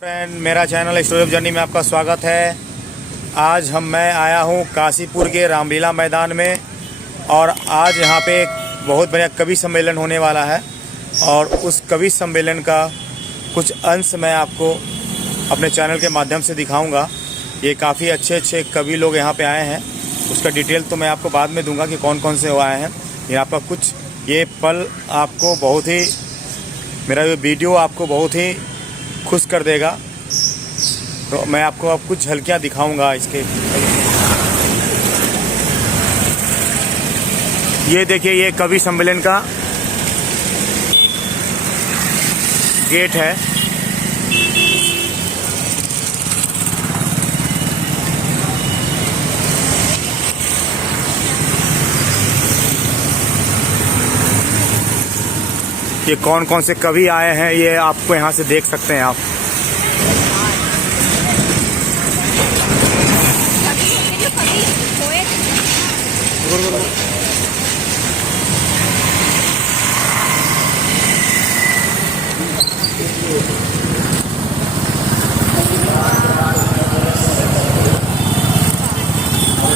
Friend, मेरा channel story of journey में आपका स्वागत है। आज मैं आया हूँ काशीपुर के रामलीला मैदान में और आज यहाँ पे एक बहुत बढ़िया कवि सम्मेलन होने वाला है और उस कवि सम्मेलन का कुछ अंश मैं आपको अपने चैनल के माध्यम से दिखाऊंगा। ये काफ़ी अच्छे कवि लोग यहाँ पे आए हैं, उसका डिटेल तो मैं आपको बाद में दूंगा कि कौन कौन से वो आए हैं। ये आपका कुछ ये पल आपको बहुत ही, मेरा ये वीडियो आपको बहुत ही खुश कर देगा। तो मैं आपको अब कुछ झलकियाँ दिखाऊंगा इसके। ये देखिए, ये कवि सम्मेलन का गेट है। ये कौन कौन से कवि आए हैं ये आपको यहाँ से देख सकते हैं आप।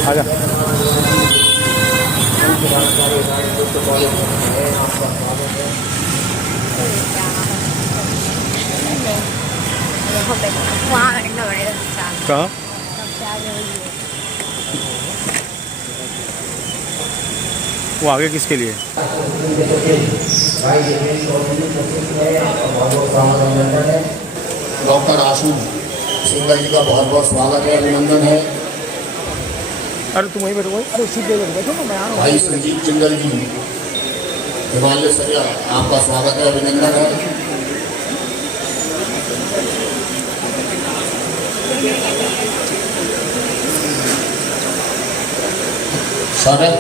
आजा। कहाँ? वो आगे किसके लिए? डॉक्टर आशु सिंगल जी का बहुत बहुत स्वागत है, अभिनंदन है। अरे तुम वहीं बैठो, अरे सीधे बैठो ना, मैं आ रहा हूँ। भाई संजीव चिंगल जी, हिमालय सरिया, आपका स्वागत है, अभिनंदन है। शरद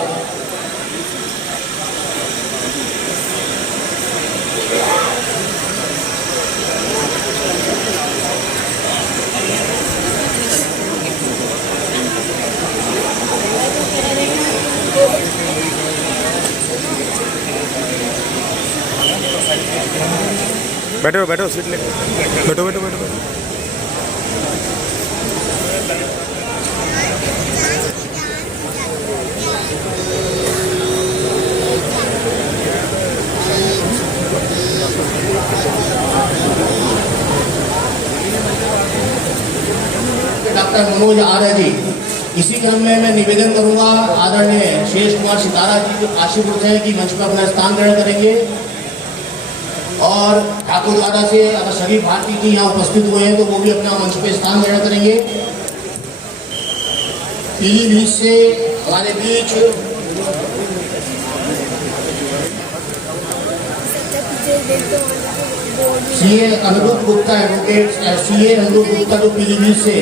बैठो बैठो, सीट ले बैठो बैठो बैठो बैठो। डॉक्टर मनोज आर्य जी, इसी क्रम में मैं निवेदन करूंगा आदरणीय शेष कुमार सितारा जी जो काशीपुर से की मंच पर अपना स्थान ग्रहण करेंगे। और ठाकुर दादा से अगर सभी भारती जी यहाँ उपस्थित हुए हैं तो वो भी अपना मंच पे स्थान ग्रहण करेंगे। पीलीभीत से हमारे बीच सीए अनुरूप गुप्ता, एडवोकेट सीए अनुरूप गुप्ता जो पीलीभीत से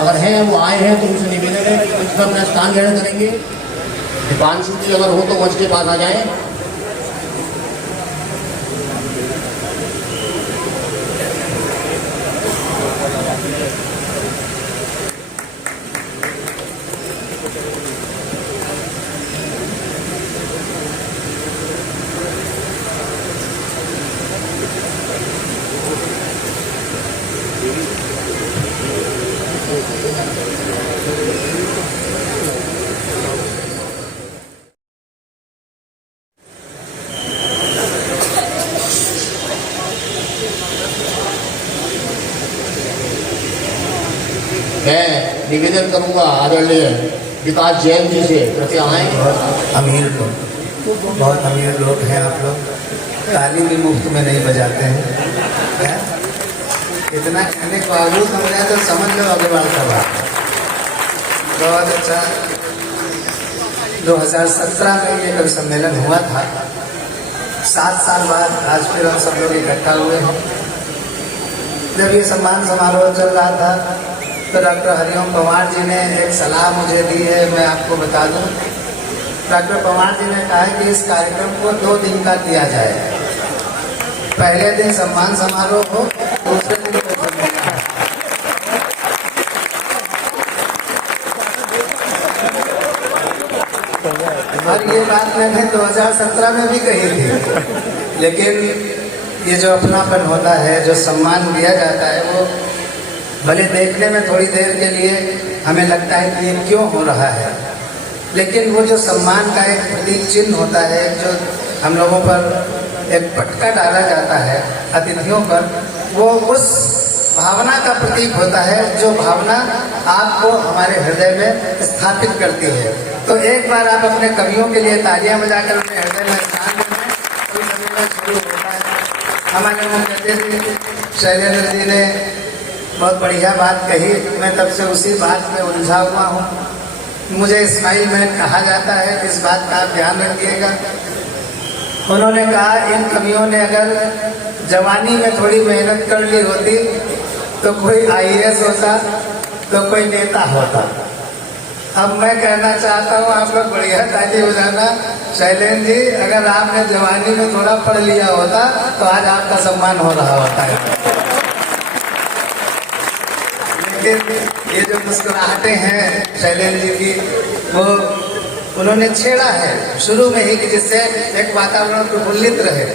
अगर है वो आए हैं तो उनसे निवेदन है कि मंच पर अपना स्थान ग्रहण करेंगे। दीपांशु जी अगर हो तो मंच के पास आ जाए। मैं निवेदन करूंगा आदरणीय विकास जैन जी से, कृपया आए। बहुत अमीर लोग हैं आप लोग, ताली भी मुफ्त में नहीं बजाते हैं। इतना कहने को आलू समझा तो समझ लो अग्रवाल का बात। बहुत अच्छा। 2017 में ये कवि सम्मेलन हुआ था। 7 साल बाद आज फिर हम सब लोग इकट्ठा हुए हैं। जब ये सम्मान समारोह चल रहा था तो डॉक्टर हरिओम पंवार जी ने एक सलाह मुझे दी है, मैं आपको बता दूं। डॉक्टर पंवार जी ने कहा कि इस कार्यक्रम को 2 दिन का किया जाए। पहले दिन सम्मान समारोह हो, दूसरे दिन और ये बात मैंने 2017 में भी कही थी। लेकिन ये जो अपनापन होता है, जो सम्मान दिया जाता है, वो भले देखने में थोड़ी देर के लिए हमें लगता है कि ये क्यों हो रहा है, लेकिन वो जो सम्मान का एक प्रतीक चिन्ह होता है, जो हम लोगों पर एक पटका डाला जाता है अतिथियों पर, वो उस भावना का प्रतीक होता है जो भावना आपको हमारे हृदय में स्थापित करती है। तो एक बार आप अपने कवियों के लिए तालियां बजाकर अपने हृदय में स्थान दें, तो सम्मेलन शुरू होता है। हमारे मुख्य अतिथि शैलेंद्र जी ने बहुत बढ़िया बात कही, मैं तब से उसी बात में उलझा हुआ हूँ। मुझे स्माइल मैन कहा जाता है, इस बात का आप ध्यान रखिएगा। उन्होंने कहा इन कवियों ने अगर जवानी में थोड़ी मेहनत कर ली होती तो कोई IAS होता, तो कोई नेता होता। अब मैं कहना चाहता हूँ, आप लोग बढ़िया ताली बजाना। शैलेंद्र जी, अगर आपने जवानी में थोड़ा पढ़ लिया होता तो आज आपका सम्मान हो रहा होता है। लेकिन ये जो मुस्कुराहटें हैं शैलेंद्र जी की, वो उन्होंने छेड़ा है शुरू में ही कि जिससे एक वातावरण प्रफुल्लित रहे।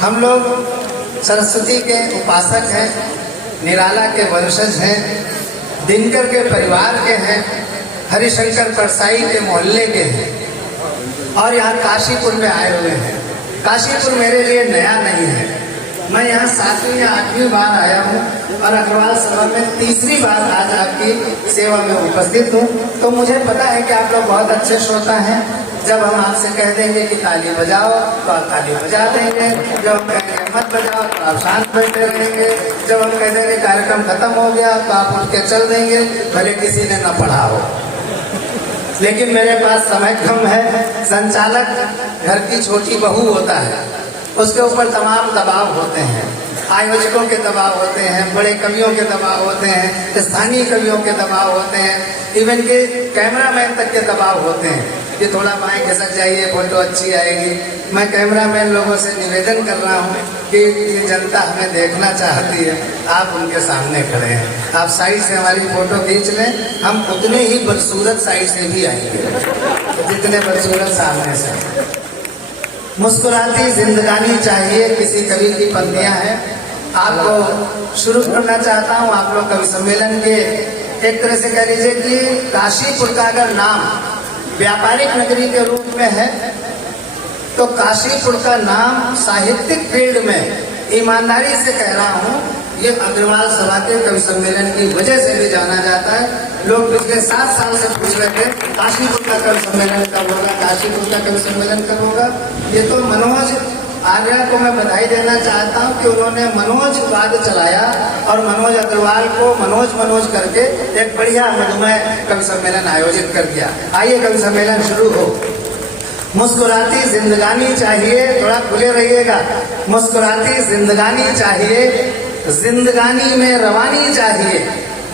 हम लोग सरस्वती के उपासक हैं, निराला के वंशज हैं, दिनकर के परिवार के हैं, हरिशंकर परसाई के मोहल्ले के हैं और यहाँ काशीपुर में आए हुए हैं। काशीपुर मेरे लिए नया नहीं है, मैं यहाँ 7वीं या 8वीं बार आया हूँ और अग्रवाल सभा में 3री बार आज आपकी सेवा में उपस्थित हूँ। तो मुझे पता है कि आप लोग बहुत अच्छे श्रोता हैं। जब हम आपसे कह देंगे कि ताली बजाओ तो आप ताली बजा देंगे, जब हम कहेंगे मत बजाओ तो आप शांत बैठे रहेंगे, जब हम कह देंगे कार्यक्रम खत्म हो गया तो आप उठ के चल देंगे, भले किसी ने न पढ़ा हो। लेकिन मेरे पास समय कम है। संचालक घर की छोटी बहू होता है, उसके ऊपर तमाम दबाव होते हैं, आयोजकों के दबाव होते हैं, बड़े कवियों के दबाव होते हैं, स्थानीय कवियों के दबाव होते हैं, इवन के कैमरामैन तक के दबाव होते हैं कि थोड़ा बाएं खिसक जाइए, फोटो अच्छी आएगी। मैं कैमरामैन लोगों से निवेदन कर रहा हूँ कि ये जनता हमें देखना चाहती है, आप उनके सामने खड़े हैं, आप साइड से हमारी फोटो खींच लें, हम उतने ही बदसूरत साइड से भी आएंगे जितने बदसूरत सामने से। मुस्कुराती जिंदगानी चाहिए किसी कवि की पंक्तियां हैं। आपको शुरू करना चाहता हूं। आप लोग कवि सम्मेलन के एक तरह से कह लीजिए कि काशीपुर का अगर नाम व्यापारिक नगरी के रूप में है तो काशीपुर का नाम साहित्यिक फील्ड में ईमानदारी से कह रहा हूं, ये अग्रवाल सभा के कवि सम्मेलन की वजह से भी जाना जाता है। लोग पिछले 7 साल से पूछ रहे थे काशीपुर का कवि सम्मेलन कब होगा, काशीपुर का कवि सम्मेलन कब होगा। ये तो मनोज आर्या को मैं बधाई देना चाहता हूँ कि उन्होंने मनोज वाद चलाया और मनोज अग्रवाल को मनोज करके एक बढ़िया मधुमेह कवि सम्मेलन आयोजित कर दिया। आइए कवि सम्मेलन शुरू हो। मुस्कुराती जिंदगानी चाहिए, थोड़ा खुले रहिएगा। मुस्कुराती जिंदगानी चाहिए, जिंदगानी में रवानी चाहिए,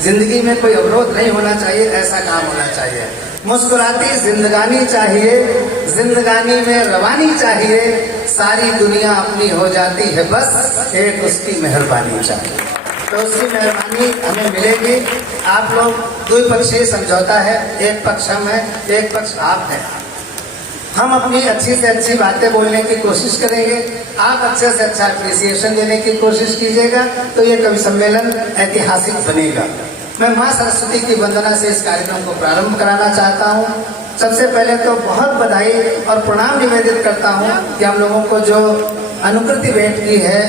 जिंदगी में कोई अवरोध नहीं होना चाहिए, ऐसा काम होना चाहिए। मुस्कुराती जिंदगानी चाहिए, जिंदगानी में रवानी चाहिए, सारी दुनिया अपनी हो जाती है, बस एक उसकी मेहरबानी चाहिए। तो उसकी मेहरबानी हमें मिलेगी। आप लोग द्विपक्षीय समझौता है, एक पक्ष हम है, एक पक्ष आप है। हम अपनी अच्छी से अच्छी बातें बोलने की कोशिश करेंगे, आप अच्छे से अच्छा अप्रिसिएशन देने की कोशिश कीजिएगा, तो ये कवि सम्मेलन ऐतिहासिक बनेगा। मैं माँ सरस्वती की वंदना से इस कार्यक्रम को प्रारंभ कराना चाहता हूँ। सबसे पहले तो बहुत बधाई और प्रणाम निवेदित करता हूँ कि हम लोगों को जो अनुकृति भेंट की है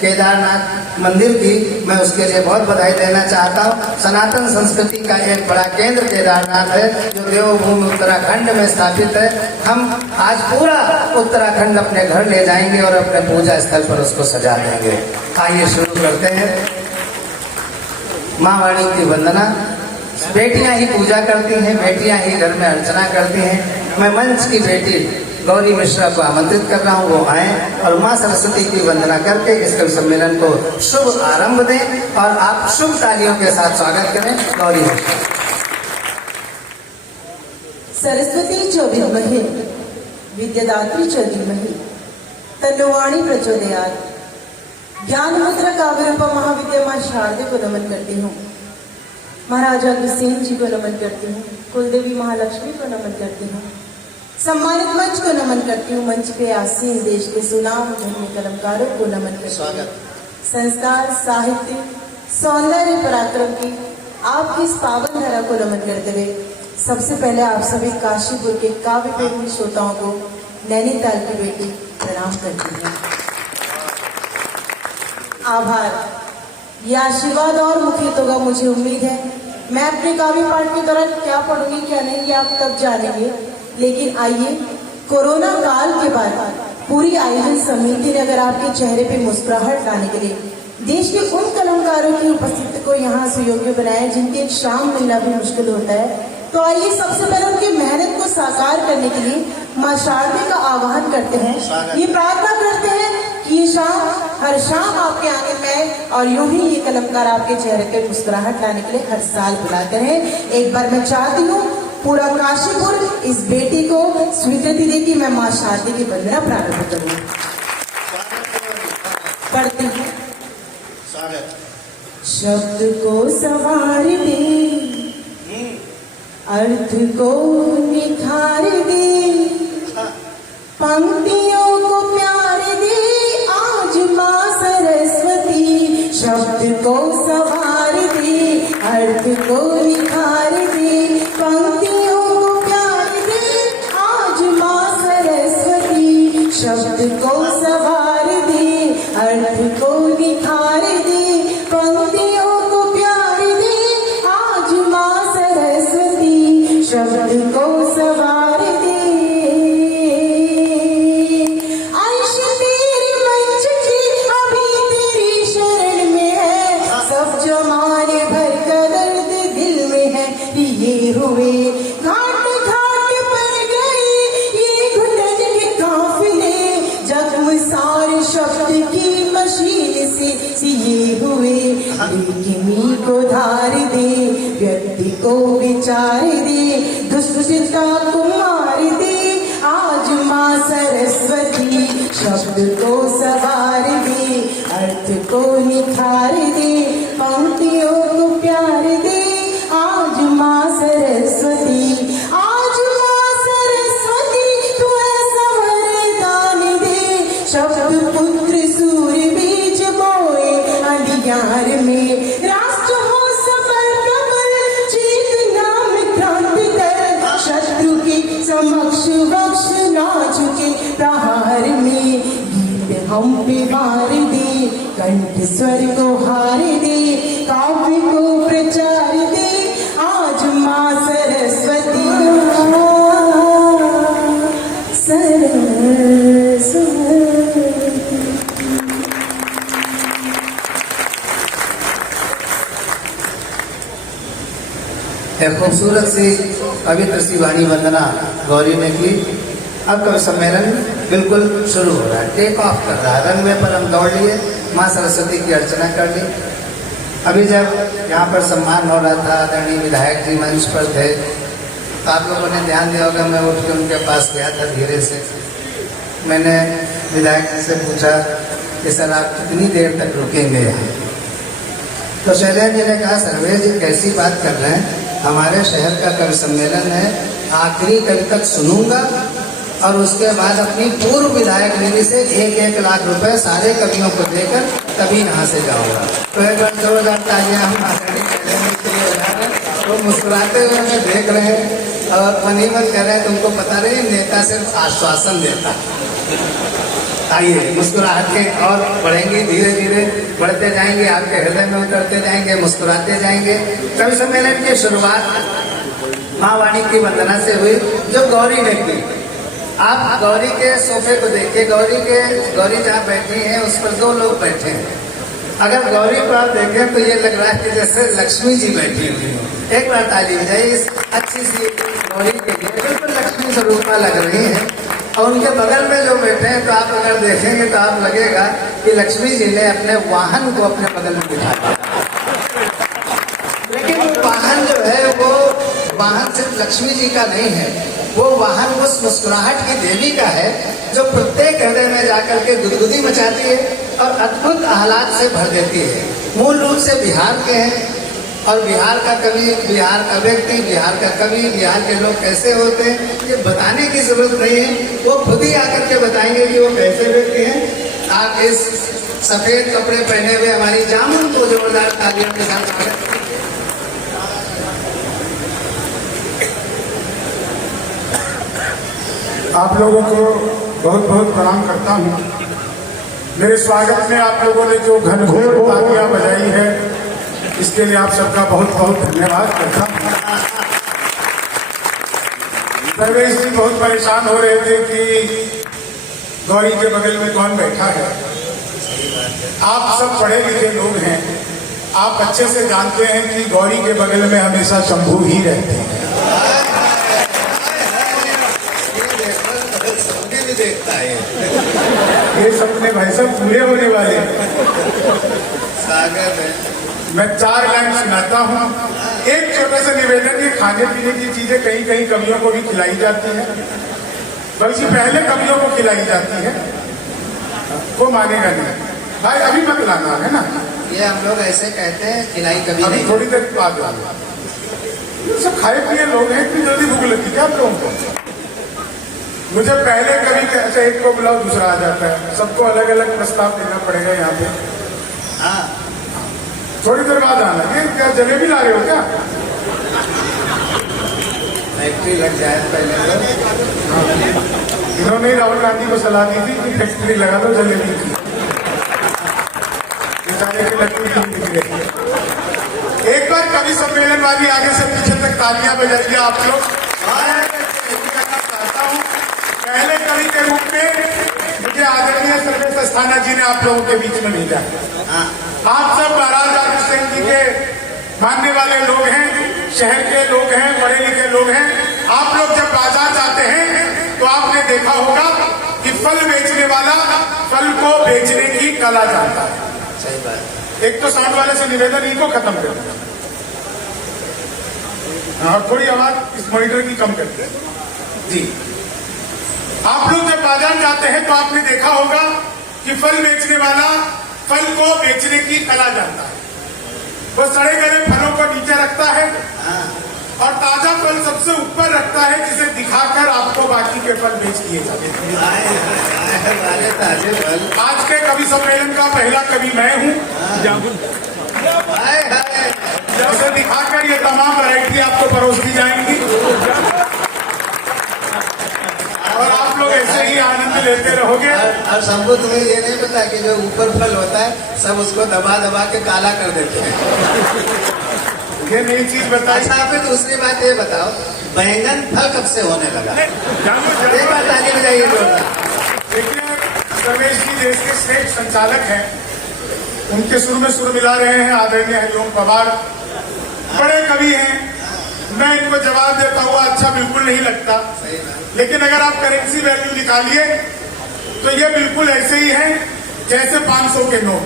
केदारनाथ मंदिर की, मैं उसके लिए बहुत बधाई देना चाहता हूँ। सनातन संस्कृति का एक बड़ा केंद्र केदारनाथ है जो देवभूमि उत्तराखंड में स्थापित है। हम आज पूरा उत्तराखंड अपने घर ले जाएंगे और अपने पूजा स्थल पर उसको सजा देंगे। आइए शुरू करते हैं। माँ वाणी की वंदना। बेटियां ही पूजा करती हैं, बेटियां ही घर में अर्चना करती हैं। मैं मंच की बेटी गौरी मिश्रा को आमंत्रित कर रहा हूँ, वो आए और माँ सरस्वती की वंदना करके इस कवि सम्मेलन को शुभ आरंभ दें और आप शुभ तालियों के साथ स्वागत करें। गौरी मिश्रा। सरस्वती च विद्महे विद्यादात्री च धीमहि तन्नोवाणी प्रचोदयात्। ज्ञान मुद्रा काव्य रूपा महाविद्या माँ शारदे को नमन करती हूँ, महाराजा अग्रसेन जी को नमन करती हूँ, कुलदेवी महालक्ष्मी को नमन करती हूँ, सम्मानित मंच को नमन करती हूँ, मंच पे आसीन देश के सुनाम धन्य कलमकारों को नमन करती हूँ। संस्कार, साहित्य, सौंदर्य पराक्रम की आपकी इस पावन धरा को नमन करते हुए सबसे पहले आप सभी काशीपुर के काव्य प्रेमी श्रोताओं को नैनीताल की बेटी प्रणाम करती हूँ। आभार। ये आशीर्वाद और मुखरित होगा, मुझे उम्मीद है। मैं अपने काव्य पाठ के दौरान क्या पढ़ूंगी क्या नहीं ये आप तब जानेंगे, लेकिन आइए, कोरोना काल के बाद पूरी आयोजन समिति ने अगर आपके चेहरे पे मुस्कुराहट लाने के लिए देश के उन कलाकारों की उपस्थिति को यहाँ सुयोग्य बनाया जिनके एक शाम मिलना भी मुश्किल होता है, तो आइए सबसे पहले उनकी मेहनत को साकार करने के लिए माँ शारदे का आह्वान करते हैं। ये प्रार्थना करते हैं कि ये शाम हर शाम आपके आंगन में और यूं ही ये कलमकार आपके चेहरे पे मुस्कुराहट लाने के लिए हर साल बुलाते रहे। एक बार मैं चाहती हूँ पूरा काशीपुर इस बेटी को स्वीकृति दे कि मैं माँ शारदे की वंदना प्रारंभ करूँ। पढ़ती हूँ। शब्द को संवार दे, अर्थ को निखार दे, पंक्तियों को प्यार दे आज माँ सरस्वती। शब्द को संवार दे, अर्थ को निखार दे, पंक्तियों को प्यार दे आज माँ सरस्वती। शब्द को संवार दे, अर्थ को निखार दे, पंक्तियों को प्यार दे आज माँ सरस्वती। शब्द को संवार दे। आयुष तेरे मंच की अभी तेरी शरण में है, सब जमाने भर का दर्द दिल में है लिए हुए। घाट घाट पर गए ये घुटन के काफिले, जख्म सारे शब्द की मशीन से सिए हुए। लेकिनी को धार दे, व्यक्ति को विचार दे, दुष्टता को मार दे आज माँ सरस्वती। शब्द को सवार दे, अर्थ को निखार दे, पंक्तियों को प्यार दे आज माँ सरस्वती। आज माँ सरस्वती तू ऐसा वरदान दे, शब्द पुत्र सूर्य बीज बोए अंधियार में। राष्ट्र हो सफल प्रबल, चेतना में क्रांति कर, शत्रु के समक्ष वक्ष ना झुके प्रहार में। गीत हम पे मार दे, कंठ स्वर को हार दे, काव्य को प्रचार दे आज माँ सरस्वती। सरस्वती। एक खूबसूरत सी पवित्र सी वाणी वंदना गौरी ने की। अब कवि सम्मेलन बिल्कुल शुरू हो रहा है, टेक ऑफ कर रहा है। रन में पर हम दौड़ लिए, माँ सरस्वती की अर्चना कर ली। अभी जब यहाँ पर सम्मान हो रहा था, आदरणीय विधायक जी मंच पर थे, तो आप लोगों ने ध्यान दिया होगा, मैं उठ के उनके पास गया था धीरे से। मैंने विधायक जी से पूछा कि सर आप कितनी देर तक रुकेंगे यहाँ? तो शैलेंद्र जी ने कहा सर्वेश जी कैसी बात कर रहे हैं, हमारे शहर का कवि सम्मेलन है, आखिरी कवि तक सुनूंगा और उसके बाद अपनी पूर्व विधायक निधि से 1-1 लाख रुपए सारे कवियों को देकर तभी यहाँ से जाऊंगा। तो एक बार जोरदार तालियां हम आदरणीय शैलेंद्र के लिए बजा रहे हैं। वो मुस्कुराते हुए हमें देख रहे हैं और मन ही मन कह रहे हैं तुमको पता नहीं नेता सिर्फ आश्वासन देता। आइए मुस्कुराहटें और बढ़ेंगी, धीरे धीरे बढ़ते जाएंगे, आपके हृदय में उतरते जाएंगे, मुस्कुराते जाएंगे। कवि सम्मेलन की शुरुआत माँ वाणी की वंदना से हुई जो गौरी ने की। आप गौरी के सोफे को देखिए, गौरी जहाँ बैठी है उस पर 2 लोग बैठे हैं। अगर गौरी को आप देखें तो ये लग रहा है कि जैसे लक्ष्मी जी बैठी हुई हो। एक बार ताली हो जाए इस अच्छी सी गौरी के लिए, बिल्कुल लक्ष्मी स्वरूपा लग रही है। और उनके बगल में जो बैठे हैं तो आप अगर देखेंगे तो आप लगेगा कि लक्ष्मी जी ने अपने वाहन को अपने बगल में बिठा दिया। लेकिन वो वाहन जो है वो वाहन सिर्फ लक्ष्मी जी का नहीं है, वो वाहन उस मुस्कुराहट की देवी का है जो प्रत्येक हृदय में जाकर के गुदगुदी मचाती है और अद्भुत आह्लाद से भर देती है। मूल रूप से बिहार के हैं और बिहार का कवि, बिहार का व्यक्ति, बिहार का कवि, बिहार के लोग कैसे होते हैं ये बताने की जरूरत नहीं है, वो खुद ही आकर के बताएंगे कि वो कैसे व्यक्ति हैं। आप इस सफेद कपड़े पहने हुए हमारी जामुन को जोरदार तालियों के साथ स्वागत करें। आप लोगों को बहुत बहुत प्रणाम करता हूँ। मेरे स्वागत में आप लोगों ने जो घनघोर तालियां बजाई है, इसके लिए आप सबका बहुत बहुत धन्यवाद करता हूँ। सर्वेश जी बहुत परेशान हो रहे थे कि गौरी के बगल में कौन बैठा है। आप सब पढ़े लिखे लोग हैं, आप अच्छे से जानते हैं कि गौरी के बगल में हमेशा शंभू ही रहते हैं। भी देखता है ये सपने भाई साहब पूरे होने वाले हैं। स्वागत है। मैं 4 लाइन सुनाता हूँ। एक छोटा सा निवेदन, ये खाने पीने की चीजें कहीं कहीं कवियों को भी खिलाई जाती है, बल्कि पहले कवियों को खिलाई जाती है। वो मानेगा नहीं भाई, अभी मत लाना है ना। ये हम लोग ऐसे कहते हैं, खिलाई कभी अभी नहीं। थोड़ी देर बाद लाना। ये सब खाए पिए लोग हैं, इतनी जल्दी भूख लगती क्या आप लोगों को? मुझे पहले कभी कैसे एक को बुलाओ दूसरा आ जाता है, सबको अलग अलग प्रस्ताव देना पड़ेगा यहाँ पे। हाँ, थोड़ी देर बाद आना। ये क्या जलेबी ला रहे हो क्या? फैक्ट्री लग जाए पहले तो। इन्होंने राहुल गांधी को सलाह दी थी कि फैक्ट्री लगा दो जलेबी की। बेचारे के लड्डू क्यों दिख रहे हैं? एक बार कवि सम्मेलन वाली आगे से पीछे तक तालियां बजाइए आप लोग। चाहता हूँ पहले कवि के रूप में मुझे आदरणीय सर्वेश अस्थाना जी ने आप लोगों के बीच में भेजा। आप सब महाराज अग्रसेन जी के मानने वाले लोग हैं, शहर के लोग हैं, पढ़े लिखे लोग हैं। आप लोग जब बाजार जाते हैं तो आपने देखा होगा कि फल बेचने वाला फल को बेचने की कला जानता है। सही बात। एक तो साउंड वाले से निवेदन, इनको खत्म कर दो और थोड़ी आवाज इस मॉनिटर की कम करते जी। आप लोग जब बाजार जाते हैं तो आपने देखा होगा कि फल बेचने वाला फल को बेचने की कला जानता है। वो सड़े गले फलों को नीचे रखता है और ताजा फल सबसे ऊपर रखता है, जिसे दिखाकर आपको बाकी के फल बेच दिए जाते हैं। आज के कवि सम्मेलन का पहला कवि मैं हूँ, जिसे दिखाकर ये तमाम वैरायटी आपको परोस दी जाएंगी और आप लोग ऐसे ही आनंद लेते रहोगे। और शंभू, तुम्हें ये नहीं पता कि जो ऊपर फल होता है सब उसको दबा दबा के काला कर देते हैं। ये नई चीज बताई। अच्छा, फिर दूसरी बात ये बताओ, बैंगन फल कब से होने लगा? एक बार ताली बजाइए जोरदार। देखिए, सर्वेश जी देश के श्रेष्ठ संचालक हैं, उनके सुर में सुर मिला रहे हैं आदरणीय हरिओम पवार, बड़े कवि हैं। मैं इनको जवाब देता हुआ अच्छा बिल्कुल नहीं लगता, लेकिन अगर आप करेंसी वैल्यू निकालिए तो ये बिल्कुल ऐसे ही है जैसे 500 के नोट।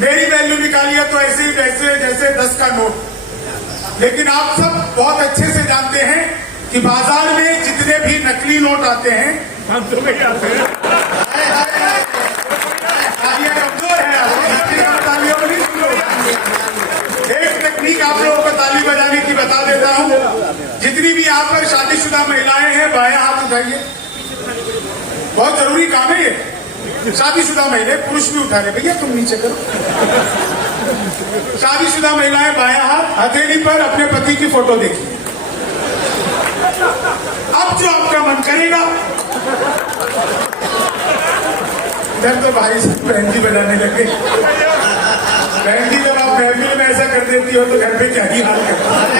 मेरी वैल्यू निकालिए तो ऐसे ही वैसे जैसे 10 का नोट। लेकिन आप सब बहुत अच्छे से जानते हैं कि बाजार में जितने भी नकली नोट आते हैं 500 में आते हैं। कमजोर है, तालियों में नहीं सुनो। एक तकनीक आप लोगों को ताली बजाने की बता देता हूँ। जितनी भी यहाँ पर शादीशुदा महिलाएं हैं, बायां हाथ उठाइए। बहुत जरूरी काम है ये। शादीशुदा महिलाएं, पुरुष भी उठा रहे, भैया तुम नीचे करो। शादीशुदा महिलाएं बायां हाथ, हथेली पर अपने पति की फोटो देखिए। अब जो आपका मन करेगा, इधर तो भाई साहब बहनजी बजाने लगे। बहनजी जब आप महफिल में ऐसा कर देती हो तो घर पे क्या ही हाल करता है।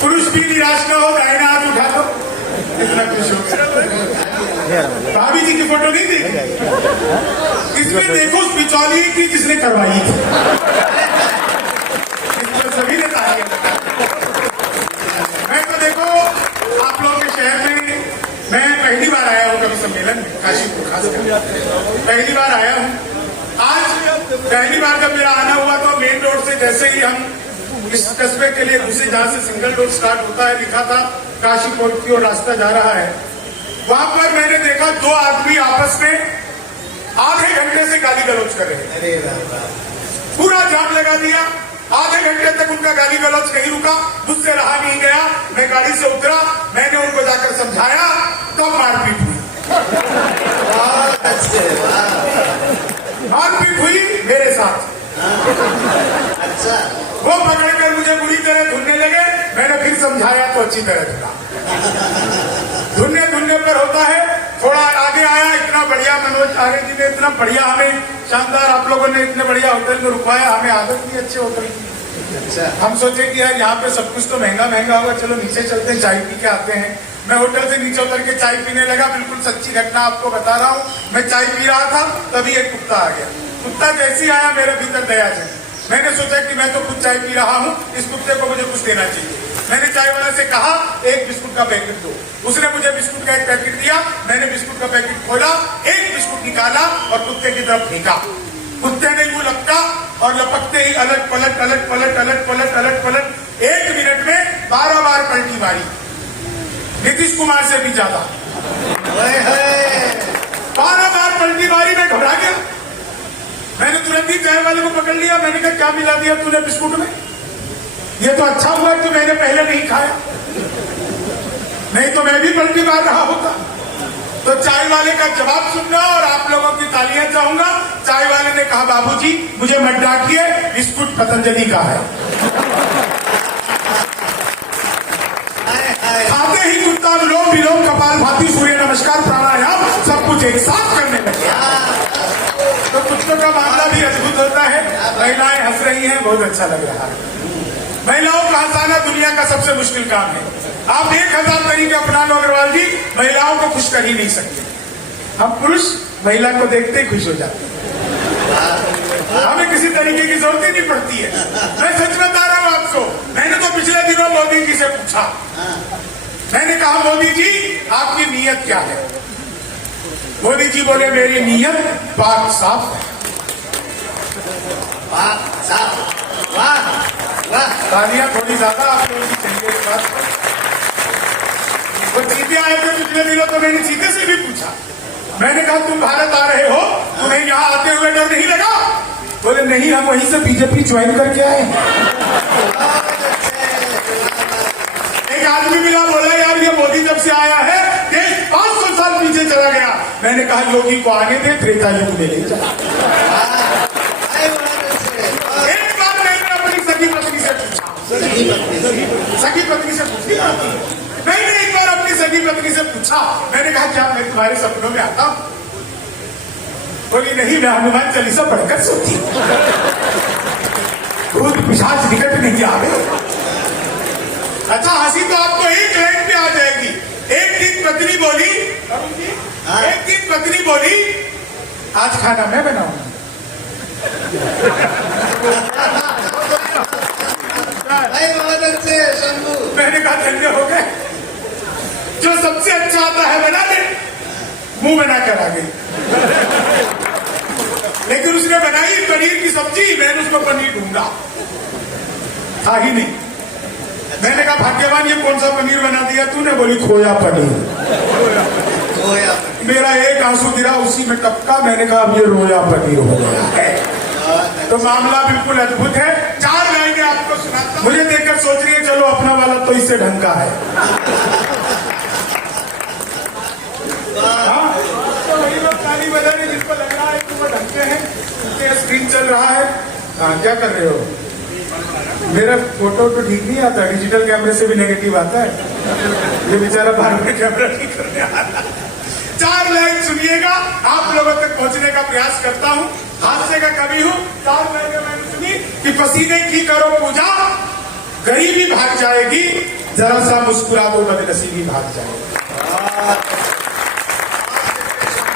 पुरुष भी निराश न हो, दाहिना हाथ उठा दो, इतना खुश हो। भाभी जी की फोटो नहीं देखी, इसमें देखो उस बिचौलिए की जिसने करवाई थी। इसमें सभी ने तालियां लगाई। मैं तो देखो आप लोगों के शहर में मैं पहली बार आया हूँ कवि सम्मेलन में, काशीपुर खासकर पहली बार आया हूँ। आज पहली बार जब मेरा आना हुआ तो मेन रोड से जैसे ही हम इस कस्बे के लिए घुसे, जहां से सिंगल रोड स्टार्ट होता है, लिखा था काशीपुर की ओर रास्ता जा रहा है, वहां पर मैंने देखा 2 आदमी आपस में आधे घंटे से गाली गलौज कर रहे हैं। पूरा जाम लगा दिया, आधे घंटे तक उनका गाली गलौज नहीं रुका। मुझसे रहा नहीं गया, मैं गाड़ी से उतरा, मैंने उनको जाकर समझाया, तब मारपीट हुई। अच्छे, वाह, मारपीट हुई मेरे साथ। अच्छा, वो पकड़कर मुझे बुरी तरह धुनने लगे। मैंने फिर समझाया तो अच्छी तरह धुना। धुनने पर होता है, थोड़ा आगे आया, इतना बढ़िया मनोज आर्य जी ने इतना बढ़िया हमें शानदार, आप लोगों ने इतने बढ़िया होटल में रुकवाया, हमें आदत नहीं अच्छे होटल की। अच्छा, हम सोचे कि यार यहाँ पे सब कुछ तो महंगा महंगा होगा, चलो नीचे चलते हैं, चाय पी के आते हैं। मैं होटल से नीचे उतर के चाय पीने लगा। बिल्कुल सच्ची घटना आपको बता रहा हूँ। मैं चाय पी रहा था, तभी एक कुत्ता आ गया। कुत्ता जैसे ही आया, मेरे भीतर दया जगी। मैंने सोचा कि मैं तो खुद चाय पी रहा हूँ, इस कुत्ते को मुझे कुछ देना चाहिए। मैंने चाय वाले से कहा, एक बिस्कुट का पैकेट दो। उसने मुझे बिस्कुट का एक पैकेट दिया। मैंने बिस्कुट का पैकेट खोला, एक बिस्कुट निकाला और कुत्ते की तरफ फेंका। कुत्ते ने मुंह लपका और लपकते ही अलट पलट अलट पलट अलट पलट अलट पलट 1 मिनट में 12 बार पलटी मारी, नीतीश कुमार से भी ज्यादा। 12 बार पलटी मारी। मैं घबरा गया। मैंने तुरंत ही चाय वाले को पकड़ लिया। मैंने कहा, क्या मिला दिया तूने बिस्कुट में? ये तो अच्छा हुआ कि मैंने पहले नहीं खाया, नहीं तो मैं भी पलटी मार रहा होता। तो चाय वाले का जवाब सुनना और आप लोगों की तालियां चाहूंगा। चाय वाले ने कहा, बाबूजी मुझे मत डांटिए, बिस्कुट पतंजलि का है। खाते ही कुत्ता अनुलोम विलोम कपालभाति सूर्य नमस्कार प्राणायाम सब कुछ एक साथ करने लगे। तो कुत्तों का मामला भी अद्भुत होता है। महिलाएं हंस रही हैं, बहुत अच्छा लग रहा है। महिलाओं का हंसाना दुनिया का सबसे मुश्किल काम है। आप 1000 तरीके अपना लो अग्रवाल जी, महिलाओं को खुश कर ही नहीं सकते। हम पुरुष महिला को देखते ही खुश हो जाते हैं। हमें किसी तरीके की जरूरत ही नहीं पड़ती है। मैं सच बता रहा हूं आपको। मैंने तो पिछले दिनों मोदी जी से पूछा। मैंने कहा, मोदी जी आपकी नीयत क्या है? मोदी जी बोले, मेरी नीयत पाक साफ है। वाह, साहब, वाह, वाह, तालियां थोड़ी ज्यादा आप लोगों की चाहिए इस बात पर। वो चीते आए थे पिछले दिनों, तो मैंने चीते से भी पूछा। मैंने कहा, तुम भारत आ रहे हो, तुम्हें यहाँ आते हुए डर नहीं लगा? बोले, नहीं, हम वहीं से बीजेपी ज्वाइन करके आए। एक आदमी मिला, बोला, यार ये मोदी जब से आया है देश 500 साल पीछे चला गया। मैंने कहा, योगी को आने दे, त्रेता युग में ले जा। एक बार मैंने अपनी सगी पत्नी से पूछा। सगी पत्नी से पूछी मैंने एक बार अपनी सगी पत्नी से पूछा। मैंने कहा, क्या मैं तुम्हारे सपनों में आता हूं? बोली, नहीं, मैं हनुमान चालीसा पढ़कर सोती हूँ। भूत पिशाच निकट नहीं आवे। अच्छा, हंसी तो आपको एक लाइन पे आ जाएगी। एक दिन पत्नी बोली, एक दिन पत्नी बोली, आज खाना मैं बनाऊंगी। बहुत अच्छे शंभू। मैंने कहा, धन्य हो गए, जो सबसे अच्छा आता है बना दे। मुंह बनाकर आ गई। लेकिन उसने बनाई पनीर की सब्जी, मैंने उसको पनीर ढूंढा, था ही नहीं। मैंने कहा, भाग्यवान, ये कौन सा पनीर बना दिया तूने? बोली, खोया पनीर। खोया, मेरा एक आंसू गिरा, उसी में टपका। मैंने कहा, अब ये रोया पनीर हो गया है। तो मामला बिल्कुल अद्भुत है। 4 लाइनें आपको सुनाता हूं। मुझे देखकर सोच रही है, चलो अपना वाला तो इससे ढंग का है। हाँ, तो वही लोग ताली बजा रहे, जिसको लग रहा है कि वो ढंग से है। स्क्रीन चल रहा है। हाँ, क्या कर रहे हो? मेरा फोटो तो ठीक नहीं आता, डिजिटल कैमरे से भी नेगेटिव आता है। ये बेचारा बार में कैमरा ठीक करने आ रहा है। 4 लाइन सुनिएगा, आप लोगों तक पहुंचने का प्रयास करता हूं। हास्य का कवि हूं। 4 लाइनें मैंने सुनी कि पसीने की करो पूजा, गरीबी भाग जाएगी, जरा सा मुस्कुरा दो, बदनसीबी भाग जाएगी।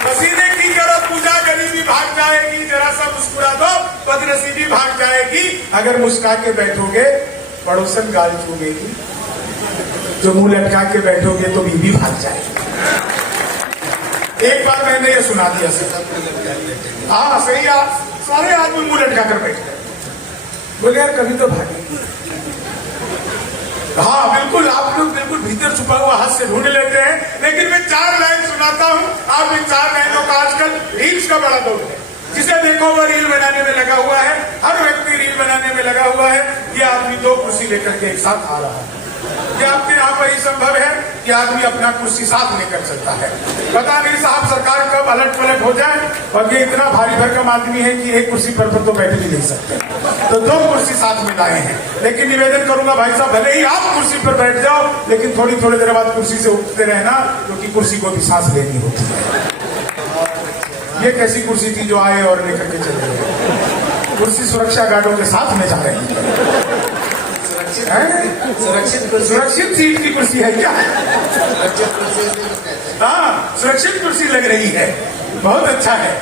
पसीने की करो पूजा, गरीबी भाग जाएगी, जरा सा मुस्कुरा दो, बदनसीबी भाग जाएगी। अगर मुस्कुरा के बैठोगे, पड़ोसन गाल चूमेगी। जो मुंह लटका के बैठोगे तो बीबी भाग जाएगी। एक बार मैंने ये सुना दिया सर। हाँ, सही आप सारे आदमी मुंह लटका कर बैठ गए। बोले, यार कभी तो भागे। हाँ, बिल्कुल, आप लोग बिल्कुल भीतर छुपा हुआ हास्य ढूंढ लेते हैं। लेकिन मैं 4 लाइन सुनाता हूँ। आप इन 4 लाइनों का आजकल रील्स का बड़ा दौर है। जिसे देखो वो रील बनाने में लगा हुआ है। हर व्यक्ति रील बनाने में लगा हुआ है। ये आदमी 2 कुर्सी लेकर के एक साथ आ रहा है। क्या आपके यहाँ पर ही संभव है? कि आदमी अपना कुर्सी साथ लेकर चलता है। पता नहीं साहब सरकार कब अलट पलट हो जाए और ये इतना भारी भरकम आदमी है कि एक कुर्सी पर तो बैठ भी नहीं सकते, तो 2 कुर्सी साथ में लाए हैं। लेकिन निवेदन करूंगा भाई साहब, भले ही आप कुर्सी पर बैठ जाओ, लेकिन थोड़ी देर बाद कुर्सी से उठते रहना, क्योंकि कुर्सी को भी सांस लेनी होती है। ये कैसी कुर्सी थी जो आए और लेकर के चले गए? कुर्सी सुरक्षा गार्डों के साथ में जा रही है। सुरक्षित सीट की कुर्सी है क्या? हाँ, सुरक्षित कुर्सी लग रही है, बहुत अच्छा है।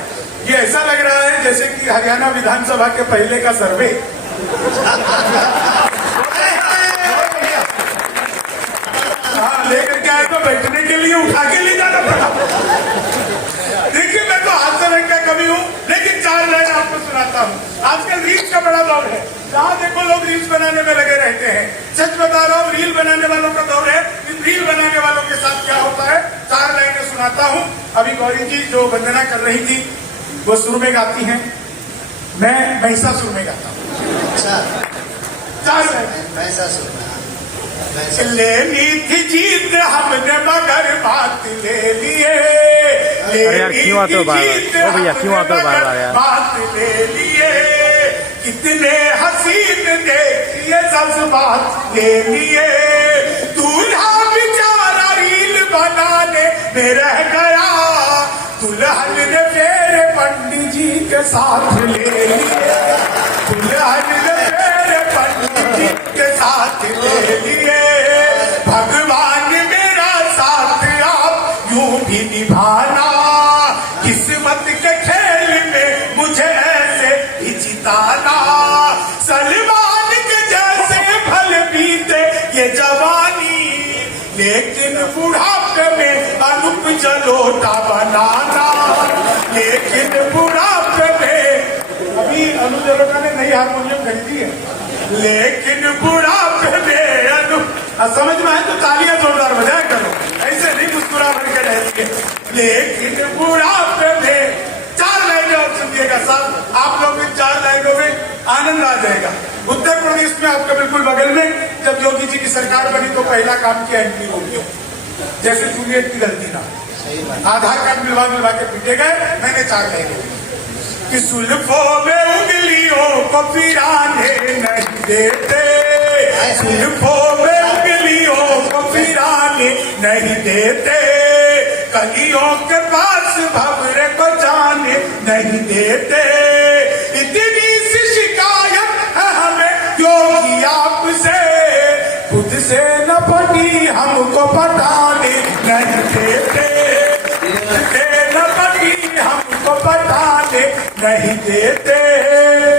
ये ऐसा लग रहा है जैसे कि हरियाणा विधानसभा के पहले का सर्वे। हाँ, लेकर के आए तो बैठने के लिए उठा के ले जाना पड़ा। देखिए, मैं तो हाथ से रंग का कवि हूँ, लेकिन 4 लाइन आपको सुनाता हूँ। आजकल रील्स का बड़ा दौर है, जहाँ देखो लोग रील्स बनाने में लगे रहते हैं। सच बता रहा हूँ, रील बनाने वालों का दौर है। इन रील बनाने वालों के साथ क्या होता है, 4 लाइनें सुनाता हूँ। अभी गौरी जी जो वंदना कर रही थी, वो सुर में गाती हैं, मैं महिषासुर में गाता हूँ। 4 लाइनें। लेनी थी जीत हमने मगर बात ले लिए, अरे यार क्यों आते हो बार-बार? ओ भैया क्यों आते हो बार-बार यार? बात ले लिए, कितने हसीन देखिए जज्बात ले लिए। दूल्हा बेचारा रील बनाने में रह गया, दुल्हन ने फेरे पंडित जी के साथ ले लिए। दुल्हन ने फेरे पंडित जी के साथ ले लिए। भगवान मेरा साथ आप यूं भी निभाना, किस्मत के खेल में मुझे ऐसे ही जिताना। सलमान के जैसे फल बीते ये जवानी, लेकिन बुढ़ापे में अनुप जलोटा बनाना। लेकिन बुढ़ापे में, अभी अनुप जलोटा ने नई हारमोनियम खरीदी है, लेकिन बुढ़ापे में अनुप, समझ में आए तो तालियां जोरदार बजाया करो, ऐसे नहीं मुस्कुरा भर के रहती है। लेकिन बुढ़ापे में 4 लाइनें और सुनिएगा साहब, आप लोग इन 4 लाइनों में आनंद आ जाएगा। उत्तर प्रदेश में आपके बिल्कुल बगल में जब योगी जी की सरकार बनी तो पहला काम किया एंटी रोगियों, जैसे जूलियट की गलती ना, आधार कार्ड मिलवा के पीटे गए। मैंने 4 लाइनें कि सुल्फों में उंगलियों को फिराने नहीं देते, सुल्फों में उंगलियों को फिराने नहीं देते, कलियों के पास भंवरे को जाने नहीं देते। इतनी सी शिकायत है हमें योगी आपसे, खुद से न पटी हमको पटाने नहीं देते, न पटी हमको पटाने नहीं देते।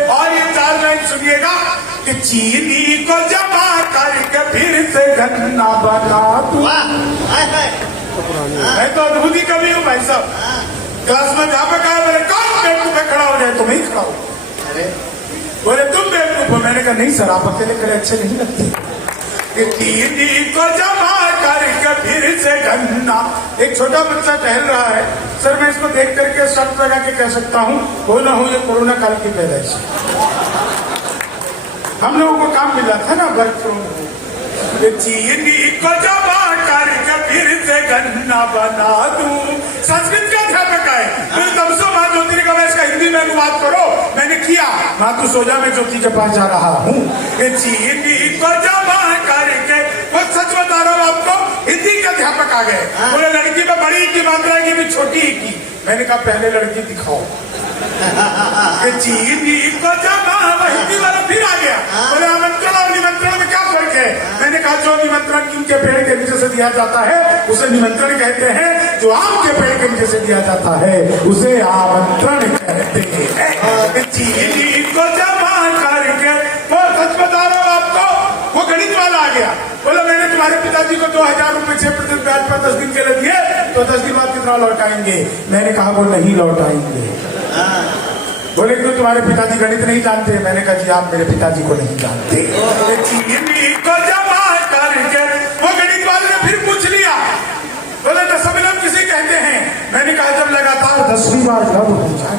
और ये 4 लाइन सुनिएगा कि चीनी को जमा करके फिर से गन्ना बना दूं। मैं तो अद्भुत ही कवि हूँ भाई साहब। क्लास में अध्यापक आया, बोले कौन बेवकूफ है, खड़ा हो जाए, तुम ही खड़ा हो। बोले तुम बेवकूफ हो? मैंने कहा नहीं सर, आप अकेले खड़े अच्छे नहीं लगते। चीनी को जमा करके फिर से गन्ना। एक छोटा बच्चा टहल रहा है, सर मैं इसको देख करके शर्त लगा के कह सकता हूँ हो ना हो ये कोरोना काल की पैदाइश। हम लोगों को काम मिला था ना वर्क फ्रॉम होम। चीनी को जमा करके फिर से गन्ना बना दूं। संस्कृत का अध्यापक है, तब सो माँ ज्योति ने कहा इसका हिंदी में अनुवाद करो। मैंने किया, माँ तू सोजा में ज्योति के पास जा रहा हूँ। चीनी को जमा करके, वो सच बता रहा हूँ आपको, हिंदी के अध्यापक आ गए। बोले लड़की में बड़ी की मात्रा की भी छोटी की। मैंने कहा पहले लड़की दिखाओ। चीनी को जमा, हिंदी वाला फिर आ गया। बोले आमंत्रण और निमंत्रण में क्या फर्क है? मैंने कहा जो निमंत्रण नीम के पेड़ के नीचे से दिया जाता है उसे निमंत्रण कहते हैं, जो आम के पेड़ के नीचे से दिया जाता है उसे आमंत्रण कहते हैं। चीनी को जमा करके, वो सच बता रहा हूँ आपको, वो गणित वाला आ गया। बोला मैंने तुम्हारे पिताजी को 2000 रुपए 6% ब्याज पर 10 दिन के लिए दिए, तो 10 दिन बाद कितना लौटाएंगे? मैंने कहा वो नहीं लौटाएंगे। बोले क्यों, तुम्हारे पिताजी गणित नहीं जानते? मैंने कहा जी आप मेरे पिताजी को नहीं जानते। चीनी को जमा करके, वो गणित वाले ने फिर पूछ लिया, बोले दशमलव किसे कहते हैं? मैंने कहा जब लगातार 10वीं बार जब हो जाए।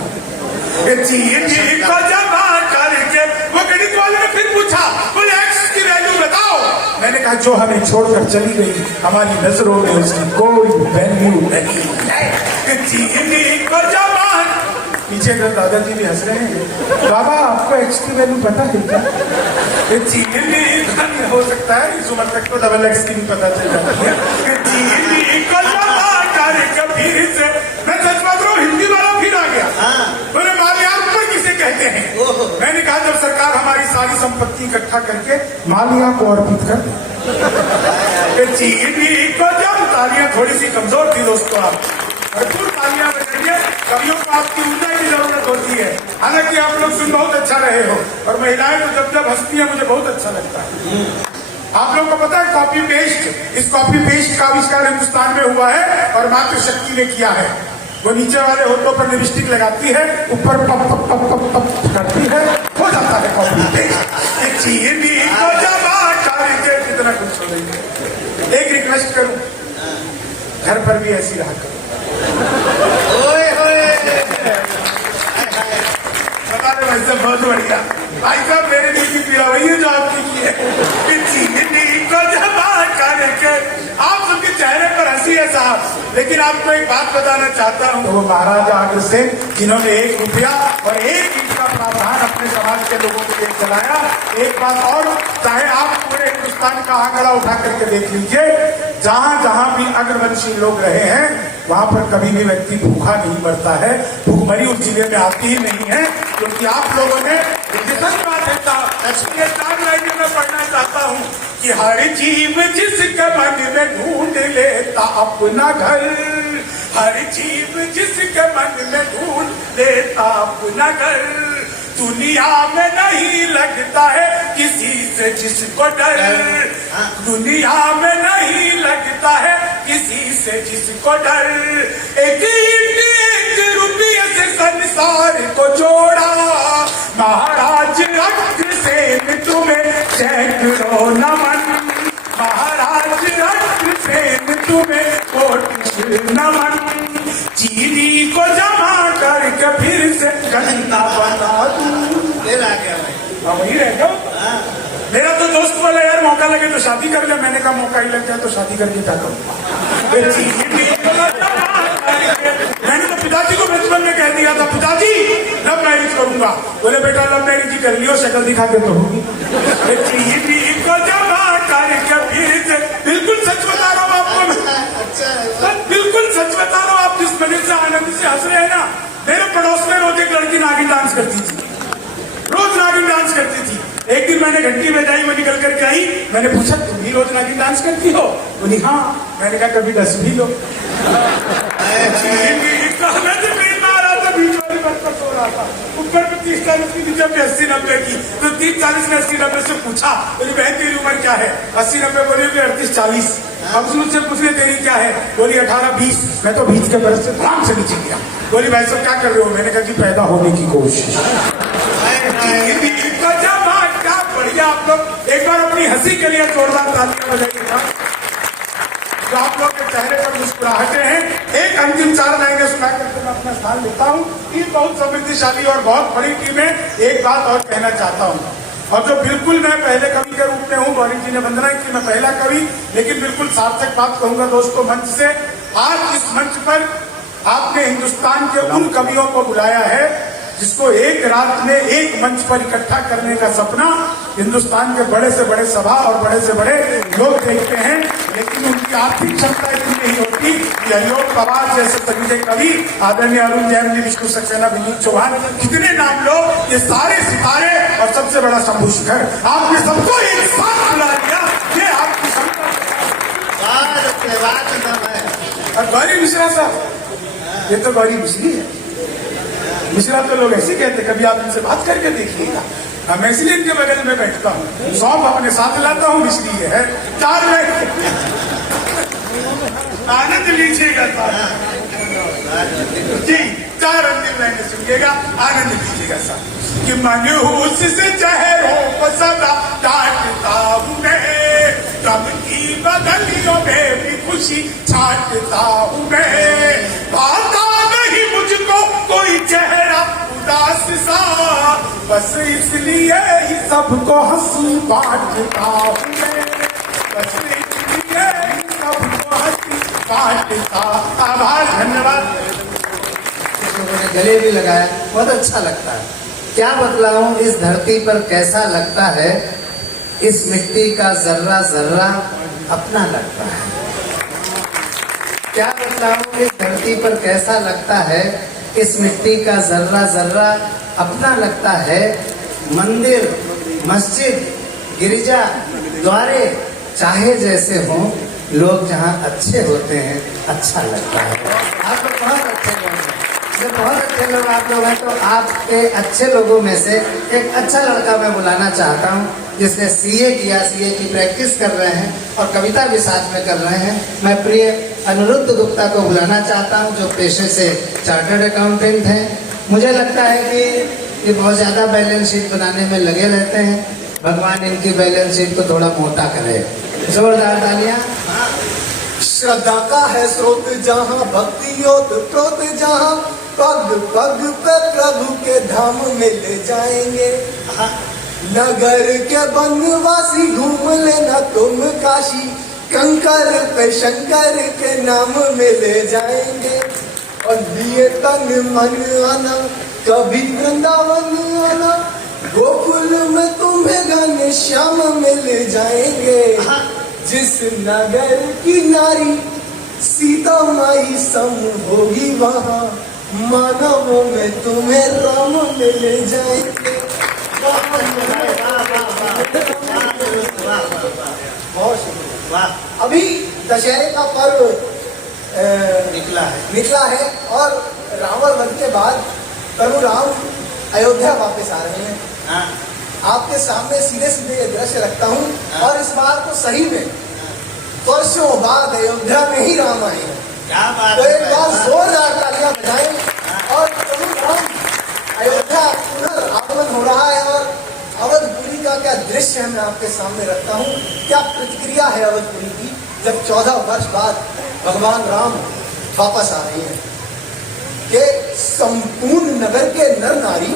चीनी को जमा करके, वो गणित वाले ने फिर पूछा, बोले एक्स की वैल्यू बताओ। मैंने कहा जो हमें छोड़कर चली गई हमारी नजरों में उसकी कोई वैल्यू नहीं है। चीनी को जवान, पीछे का दादाजी भी हंस रहे हैं। बाबा आपको एक्स की वैल्यू पता है क्या? ये चीनी हो सकता है इस उम्र तक तो डबल एक्स की भी पता चल जाती है। चीनी को जवान करे कबीर से, मैं सच बात रहा हूँ, हिंदी वाला फिर आ गया। बोले मालियार ऊपर किसे कहते हैं? मैंने कहा जब सरकार हमारी सारी संपत्ति इकट्ठा करके मालिया को अर्पित कर दे। चीनी को जब, तालियां थोड़ी सी कमजोर थी दोस्तों, आप भरपूर तालियां बजाइए। कवियों को आपकी ऊर्जा की जरूरत होती है। हालांकि आप लोग सुन बहुत अच्छा रहे हो, और महिलाएं तो जब जब हंसती हैं मुझे बहुत अच्छा लगता है। आप लोगों को पता है कॉपी पेस्ट, इस कॉपी पेस्ट का आविष्कार हिंदुस्तान में हुआ है और मातृशक्ति ने किया है। वो नीचे वाले होठों पर लिपस्टिक लगाती है, ऊपर पप पप पप पप पप करती है, हो जाता है कॉपी पेस्ट। चीनी को जवान करे, कितना कुछ हो रही है। एक रिक्वेस्ट करूं, घर पर भी ऐसी रहा करो। ओए होए, बता रहे भाई साहब, बहुत बढ़िया भाई साहब, मेरे दिल की पीड़ा वही है जो आपकी की है। चीनी को जवान करे के, आप सबके चेहरे पर हंसी है साहब, लेकिन आपको एक बात बताना चाहता हूँ। वो महाराजा अग्रसेन जिन्होंने 1 रुपया और 1 ईंट का प्रावधान अपने समाज के लोगों के लिए चलाया। एक बात और, चाहे आप पूरे हिंदुस्तान का आंकड़ा उठा करके देख लीजिए, जहां जहां भी अग्रवंशी लोग रहे हैं वहां पर कभी भी व्यक्ति भूखा नहीं मरता है। भूखमरी उस जिले में आती ही नहीं है, क्योंकि आप लोगों ने बात है साहब, मैं पढ़ना चाहता हूँ कि हर जीव जिसके मन में ढूंढ लेता अपना घर, हर जीव जिसके मन में ढूंढ लेता अपना घर, दुनिया में नहीं लगता है किसी से जिसको डर, दुनिया में नहीं लगता है किसी से जिसको डर। एक रुपये से संसार को जोड़ा, महाराज अग्रसेन तुम्हें सैकड़ों नमन, महाराज अग्रसेन तुम्हें कोटि नमन। चीनी को जमा करके फिर से गंदा बना दूं। फिर आ गया भाई। हाँ वही रह जाओ। मेरा तो दोस्त बोला यार मौका लगे तो शादी कर ले, मैंने कहा मौका ही लग जाए तो शादी करके क्या करूँ। मैंने तो पिताजी को बचपन में कह दिया था, पिताजी लव मैरिज करूंगा। बोले बेटा लव मैरिज ही कर लियो, शक्ल दिखा के तो होगी। बिल्कुल सच बता रहा हूँ आपको मैं, बिल्कुल सच बता रहा हूँ। आप जिस मजे से आनंद से हंस रहे हैं ना, मेरे पड़ोस में रोज एक लड़की नागिन डांस करती थी, रोज नागिन डांस करती थी। एक दिन मैंने घंटी बजाई, वो निकल करके आई, मैंने पूछा तुम भी रोज नागिन डांस करती हो? बोली हाँ। मैंने कहा कभी 10 भी लो। बीच वाली बस पर सो रहा था, ऊपर में 30-40 की, नीचे में 80-90 की। तो 30-40 में 80-90 से पूछा, बोली बहन तेरी उम्र क्या है? 80-90 बोली 38-40। अब मुझसे पूछ ले तेरी क्या है? बोली 18-20। मैं तो 20 के बरस से धड़ाम से नीचे गया। बोली भाई साहब क्या कर रहे हो? मैंने कहा कि पैदा होने की कोशिश। क्या बढ़िया, आप लोग एक बार अपनी हंसी के लिए जोरदार तालियां बजाइएगा। जो आप लोग के चेहरे पर मुस्कुराहटे हैं। एक अंतिम 4 लाइनें सुना करके मैं अपना स्थान लेता हूँ। टीम बहुत समृद्धिशाली और बहुत बड़ी टीम है। एक बात और कहना चाहता हूँ, और जो बिल्कुल मैं पहले कवि के रूप में हूँ, गौरी जी ने वंदना की, मैं पहला कवि, लेकिन बिल्कुल सार्थक बात कहूंगा दोस्तों मंच से। आज इस मंच पर आपने हिंदुस्तान के उन कवियों को बुलाया है जिसको एक रात में एक मंच पर इकट्ठा करने का सपना हिंदुस्तान के बड़े से बड़े सभा और बड़े से बड़े लोग देखते हैं, लेकिन उनकी आर्थिक क्षमता इतनी नहीं होती। अयोग पवार जैसे सभी कवि, आदरणीय अरुण जैन जी, विष्णु सक्सेना, विनीत चौहान, कितने नाम लो, ये सारे सितारे और सबसे बड़ा शंभू शिखर, आपने सबको एक साथ बुला लिया। ये आपकी क्षमता। और गौरी मिश्रा साहब, ये तो गौरी मिश्री है। मिश्रा तो लोग ऐसे कहते, कभी आप इनसे बात करके देखिएगा। मैं इसलिए इनके बगल में बैठता हूँ, सौंफ अपने साथ लाता हूँ, इसलिए है। 4 आनंद लीजिएगा जी, 4 अंतिम लाइनें सुनिएगा, आनंद लीजिएगा साहब। कि मनहूस से चेहरों को सदा डांटता हूँ मैं, गम की बदलियों में भी खुशी छाटता हूँ मैं, भाता नहीं मुझको कोई चेहरा उदास सा, बस इसलिए ही सबको हंसी बांटता हूँ मैं। बचने के लिए सबको हंसी काटता। आभार, धन्यवाद। लोगों ने गले भी लगाया, बहुत अच्छा लगता है। क्या बतलाऊं, इस धरती पर कैसा लगता है, इस मिट्टी का जर्रा जर्रा अपना लगता है। क्या बतलाऊं, इस धरती पर कैसा लगता है, इस मिट्टी का जर्रा जर्रा अपना लगता है। मंदिर, मस्जिद, गिरजा, द्वारे चाहे जैसे हों, लोग जहाँ अच्छे होते हैं अच्छा लगता है। आप लोग बहुत अच्छे लोग हैं, ये बहुत अच्छे लोग आप लोग हैं। तो आपके अच्छे लोगों में से एक अच्छा लड़का मैं बुलाना चाहता हूँ, जिसने सीए किया, सीए की प्रैक्टिस कर रहे हैं और कविता भी साथ में कर रहे हैं। मैं प्रिय अनिरुद्ध गुप्ता को बुलाना चाहता हूँ, जो पेशे से चार्टर्ड अकाउंटेंट हैं। मुझे लगता है कि ये बहुत ज़्यादा बैलेंस शीट बनाने में लगे रहते हैं। भगवान इनकी बैलेंस शीट को थोड़ा मोटा करे। जोरदार तालियां। श्रद्धा का है स्रोत जहाँ, भक्ति ओतप्रोत जहाँ, पग पग पे प्रभु के धाम में ले जाएंगे। नगर के बनवासी घूम लेना तुम काशी, कंकर पे शंकर के नाम में ले जाएंगे। और लिए तन मन आना, कभी वृंदावन आना, गोकुल में तुम्हें घन श्याम में ले जाएंगे। जिस नगर की नारी सीता माई सम होगी, वहाँ मानवों में तुम्हें राम में ले जाएंगे। बहुत शुक्रिया। अभी दशहरे का पर्व निकला है और रावण वध के बाद प्रभु राम अयोध्या वापस आ रहे हैं। आपके सामने सीधे सीधे ये दृश्य रखता हूँ और इस बार तो सही में वर्षों बाद अयोध्या में ही राम आए हैं। क्या बात तो एक बार जोरदार तालियां बजाएं और प्रभु राम अयोध्या पुनर्आगमन हो रहा है। और अवधपुरी का क्या दृश्य है मैं आपके सामने रखता हूँ। क्या प्रतिक्रिया है अवधपुरी की जब 14 वर्ष बाद भगवान राम वापस आ रहे हैं कि संपूर्ण नगर के नर नारी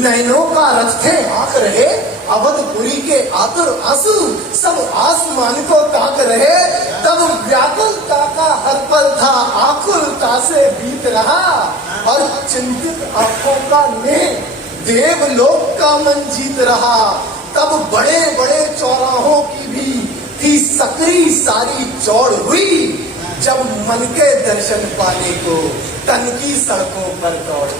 नैनों का रस्ते आंक रहे। अवधपुरी के आतुर आंसू सब आसमान को ताक रहे। तब व्याकुलता का हर पल था, आकुलता से बीत रहा। और चिंतित आंखों का नेह देवलोक का मन जीत रहा। तब बड़े बड़े चौराहों की भी थी सकरी सारी चौड़ हुई। जब मन के दर्शन पाने को तन की सड़कों पर दौड़।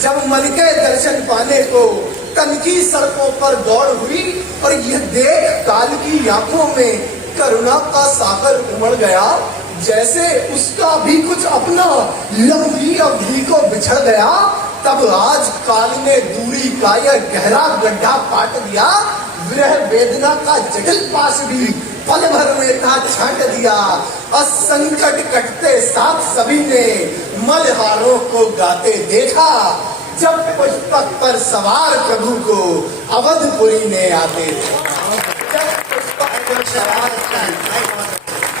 जब मन के दर्शन पाने को तन की सड़कों पर दौड़ हुई। और यह देख काल की आंखों में करुणा का सागर उमड़ गया। जैसे उसका भी कुछ अपना लंबी अवधि को बिछड़ गया। तब आज काल ने दूरी का यह गहरा गड्ढा पाट दिया। विरह वेदना का जटिल पास भी पल भर में था छांट दिया। और संकट कटते साथ सभी ने मलहारों को गाते देखा। जब पुष्पक पर सवार प्रभु को अवधपुरी ने आते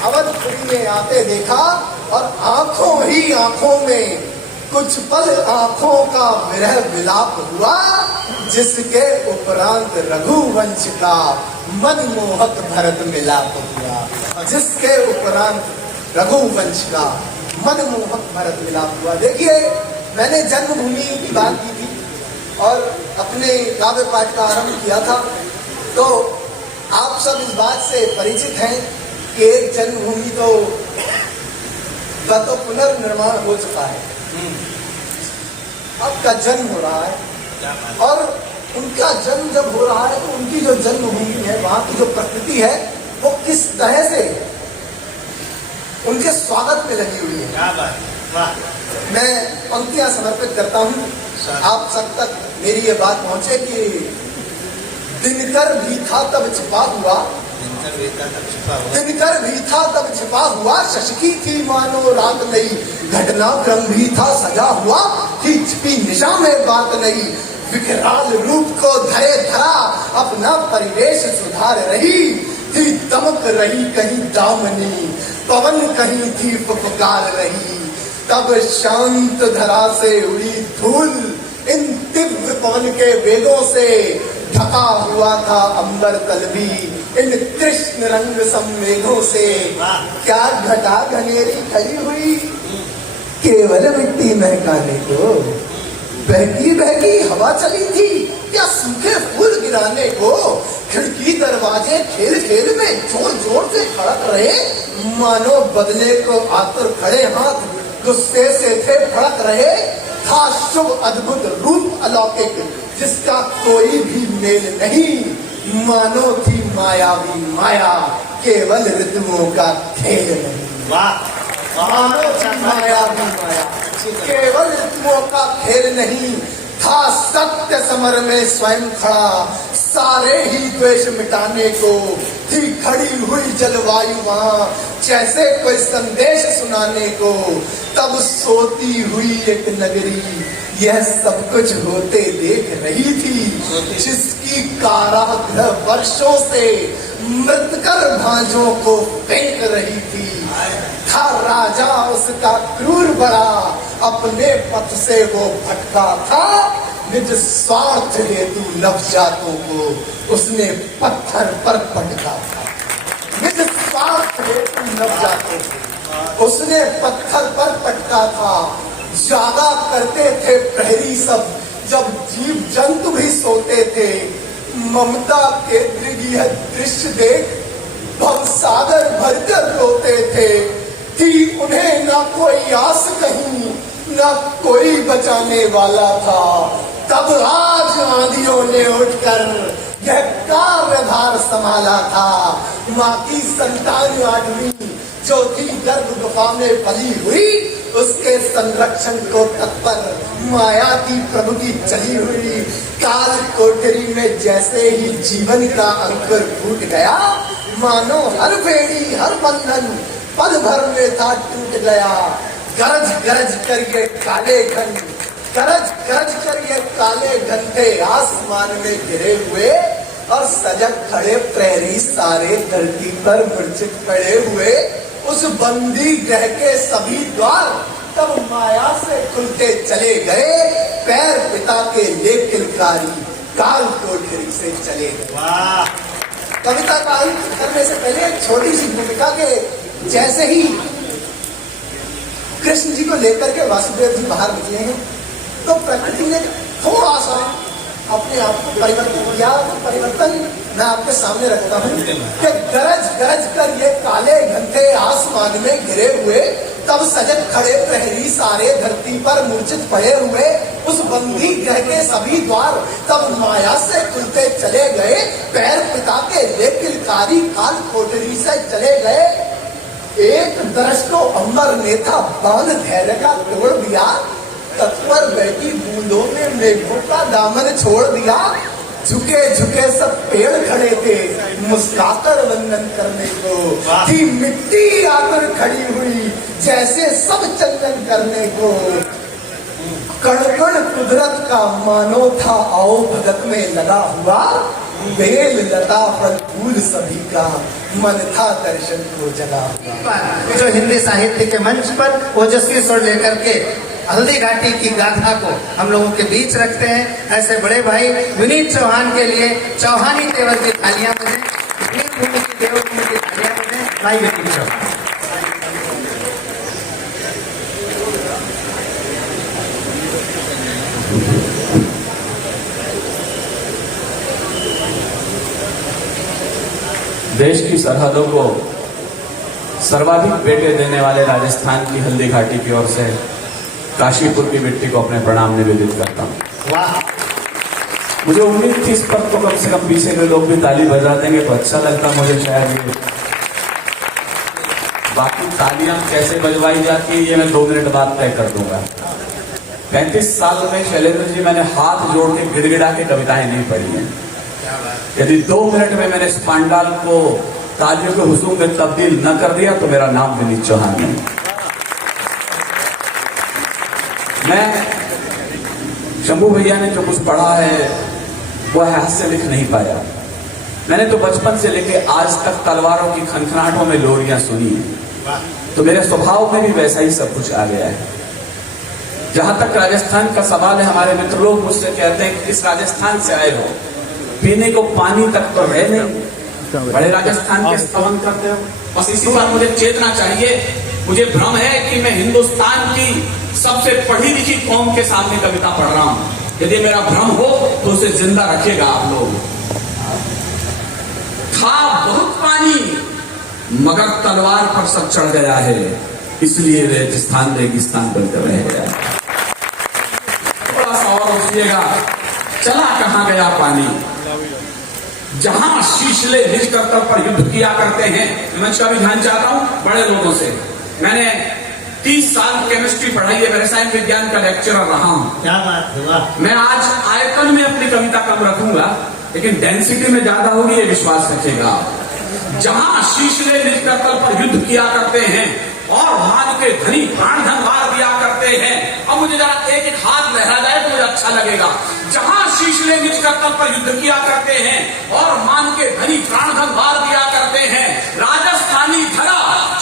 अवधपुरी ने आते देखा। और आंखों ही आंखों में कुछ पल आंखों का विरह विलाप हुआ। जिसके उपरांत रघुवंश का मनमोहक भरत मिलाप हुआ। जिसके उपरांत रघुवंश का मनमोहक भरत मिलाप हुआ। देखिए, मैंने जन्मभूमि की बात की थी और अपने काव्य पाठ का आरंभ किया था। तो आप सब इस बात से परिचित हैं कि एक जन्मभूमि तो पुनर्निर्माण हो चुका है। अब का जन्म हो रहा है। और उनका जन्म जब हो रहा है तो उनकी जो जन्मभूमि है, वहां की जो प्रकृति है, वो किस तरह से उनके स्वागत में लगी हुई है। मैं पंक्तियां समर्पित करता हूं, आप सब तक मेरी ये बात पहुंचे कि दिनकर भी था तब छिपा हुआ। दिनकर भी था तब छिपा हुआ। शशकी थी मानो रात नई, घटनाक्रम भी था सजा हुआ। थी छिपी निशा में बात नहीं, विकराल रूप को धरे धरा, अपना परिवेश सुधार रही। थी दमक रही कहीं दामनी, पवन कहीं थी फुफकार रही। तब शांत धरा से उड़ी धूल, इन तीव्र पवन के वेगों से ढका हुआ था अंबर तल भी, इन कृष्ण रंग संवेगों से। क्या घटा घनेरी खड़ी हुई केवल मिट्टी महकाने को, बहकी बहकी हवा चली थी क्या सूखे फूल गिराने को, खिड़की दरवाजे खेल खेल में जोर जोर से खड़क रहे, मानो बदले को आतुर खड़े हाथ गुस्से से थे फड़क रहे। था शुभ अद्भुत रूप अलौकिक जिसका कोई भी मेल नहीं, मानो थी मायावी माया केवल ऋतुओं का खेल नहीं। मानो थी मायावी माया केवल ऋतुओं का खेल नहीं, था सत्य समर में स्वयं खड़ा सारे ही द्वेष मिटाने को, थी खड़ी हुई जलवायु वहां जैसे कोई संदेश सुनाने को। तब सोती हुई एक नगरी यह सब कुछ होते देख रही थी, जिसकी कारागृह वर्षों से मृतकर भांजों को फेंक रही थी। था राजा उसका क्रूर बड़ा, अपने पथ से वो भटका था, निज स्वार्थ हेतु नवजातों को उसने पत्थर पर पटका था। निज स्वार्थ हेतु नवजातों को उसने पत्थर पर पटका था। जागा करते थे प्रहरी सब जब जीव जंतु भी सोते थे, ममता के यह दृश्य देख भवसागर भरकर रोते थे। थी उन्हें ना कोई आस कहीं, ना कोई बचाने वाला था। तब आज आंधियों ने उठकर यह कार्यभार संभाला था। माँ की संतान आदमी जो थी गर्भ गुफा में पली हुई, उसके संरक्षण को तत्पर माया की प्रभु की चली हुई। काल कोठरी में जैसे ही जीवन का अंकुर फूट गया, मानो हर बेड़ी हर बंधन पल भर में था टूट गया। गरज गरज कर ये काले घन, गरज गरज कर ये काले घन थे आसमान में गिरे हुए, और सजग खड़े प्रहरी सारे धरती पर मूर्छित पड़े हुए। उस बंदी ग्रह के सभी द्वार तब माया से खुलते चले गए, पैर पिता के ले किलकारी काल कोठरी से चले गए। कविता का अंत करने से पहले छोटी सी भूमिका के जैसे ही कृष्ण जी को लेकर के वासुदेव जी बाहर निकले हैं, तो प्रकृति ने थोड़ा सा अपने आप को परिवर्तन किया। तो परिवर्तन मैं आपके सामने रखता हूँ कि गरज गरज कर ये काले घंटे आसमान में गिरे हुए, तब सजग खड़े प्रहरी सारे धरती पर मूर्छित पड़े हुए। उस बंदी ग्रह के सभी द्वार तब माया से खुलते चले गए, पैर पिता के ले किलकारी काल कोठरी से चले गए। एक दर्श को अंबर ने था बांध धैर्य का तोड़ दिया, तत्पर बैठी बूंदों में मेघों का दामन छोड़ दिया। झुके झुके सब पेड़ खड़े थे मुस्कुराकर वंदन करने को, थी मिट्टी आकर खड़ी हुई जैसे सब चंदन करने को। कण कण कुदरत का मानो था आओ भगत में लगा हुआ, बेल लता फल फूल सभी का मन था दर्शन को जगा हुआ। जो हिंदी साहित्य के मंच पर ओजस्वी स्वर लेकर के हल्दी घाटी की गाथा को हम लोगों के बीच रखते हैं, ऐसे बड़े भाई विनीत चौहान के लिए चौहानी तेवर की थालियां बजें, भूमि की देवभूमि की थालियां बजें। भाई विनीत चौहान। देश की सरहदों को सर्वाधिक बेटे देने वाले राजस्थान की हल्दी घाटी की ओर से काशीपुर की मिट्टी को अपने प्रणाम निवेदित करता हूँ। वाह, मुझे उम्मीद थी इस पर तो कम से कम पीछे के लोग भी ताली बजा देंगे तो अच्छा लगता मुझे शायद ये। बाकी तालियां कैसे बजवाई जाती है ये मैं 2 मिनट बाद तय कर दूंगा। 35 साल में शैलेंद्र जी मैंने हाथ जोड़ के गिड़गिड़ा के कविताएं नहीं पढ़ी हैं। यदि 2 मिनट में मैंने इस पांडाल को तालियों के हुजूम में तब्दील न कर दिया तो मेरा नाम विनीत चौहान नहीं। मैं शंभू भैया ने जो कुछ पढ़ा है वह हाथ से लिख नहीं पाया। मैंने तो बचपन से लेके आज तक तलवारों की खनखनाहटों में लोरियां सुनी है। तो मेरे स्वभाव में भी वैसा ही सब कुछ आ गया है। जहां तक राजस्थान का सवाल है, हमारे मित्र लोग मुझसे कहते हैं कि इस राजस्थान से आए हो, पीने को पानी तक तो है नहीं, बड़े राजस्थान के स्तवन करते हो। बस इसी बात मुझे चेतना चाहिए। मुझे भ्रम है कि मैं हिंदुस्तान की सबसे पढ़ी लिखी कौम के सामने कविता पढ़ रहा हूं। यदि मेरा भ्रम हो तो उसे जिंदा रखिएगा आप लोग। था बहुत पानी मगर तलवार पर सब चढ़ गया है, इसलिए रेगिस्तान रेगिस्तान बनकर रह गया है। थोड़ा सा और सोचिएगा, चला कहां गया पानी। जहां शीशले निज कर्तव्य पर युद्ध किया करते हैं, मैं इसका भी ध्यान चाहता हूं बड़े लोगों से। मैंने 30 साल केमिस्ट्री पढ़ाई है, मैं रसायन विज्ञान का लेक्चरर रहा हूं। क्या बात है, वाह। मैं आज आयतन में अपनी कविता कम रखूंगा, लेकिन डेंसिटी में ज्यादा होगी, ये विश्वास रखिएगा। जहां शीशले निज कर्तव्य पर युद्ध किया करते हैं और मान के धनी प्राण धन वार दिया करते हैं। अब मुझे जरा एक एक हाथ लहरा जाए तो मुझे अच्छा लगेगा। जहां शीशले निज कर्तव्य पर युद्ध किया करते हैं और मान के धनी प्राण धन वार दिया करते हैं। राजस्थानी धरा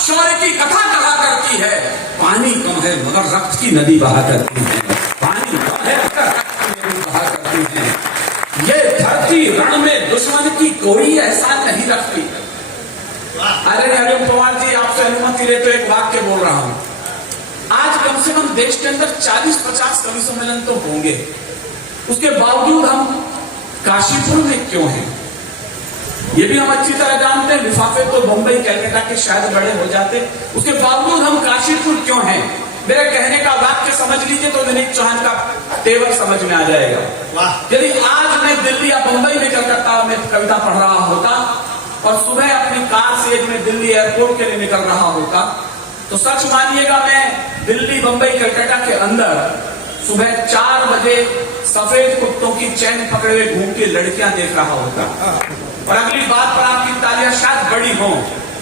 शौर्य की कथा कहा करती है। पानी कम है मगर रक्त की नदी बहा करती है। पानी कम है मगर रक्त की नदी बहा करती है। ये धरती रण में दुश्मन की कोई एहसान नहीं रखती। अरे अरुण पवार जी, आपसे अनुमति ले तो एक वाक्य बोल रहा हूं। आज कम से कम देश के अंदर 40-50 कवि सम्मेलन तो होंगे, उसके बावजूद हम काशीपुर में क्यों हैं ये भी हम अच्छी तरह जानते हैं। लिफाफे तो मुंबई कलकत्ता के शायद बड़े हो जाते, उसके बावजूद हम काशीपुर क्यों हैं। मेरे कहने का वाक्य समझ लीजिए तो विनीत चौहान का तेवर समझ में आ जाएगा। यदि आज मैं दिल्ली या मुंबई में कलकत्ता में कविता पढ़ रहा होता और सुबह अपनी कार से मैं दिल्ली एयरपोर्ट के लिए निकल रहा होता, तो सच मानिएगा मैं दिल्ली मुंबई कलकत्ता के अंदर सुबह 4 बजे सफेद कुत्तों की चैन पकड़े हुए घूमती लड़कियां देख रहा होता। और अगली बात पर आपकी तालियां शायद बड़ी हों,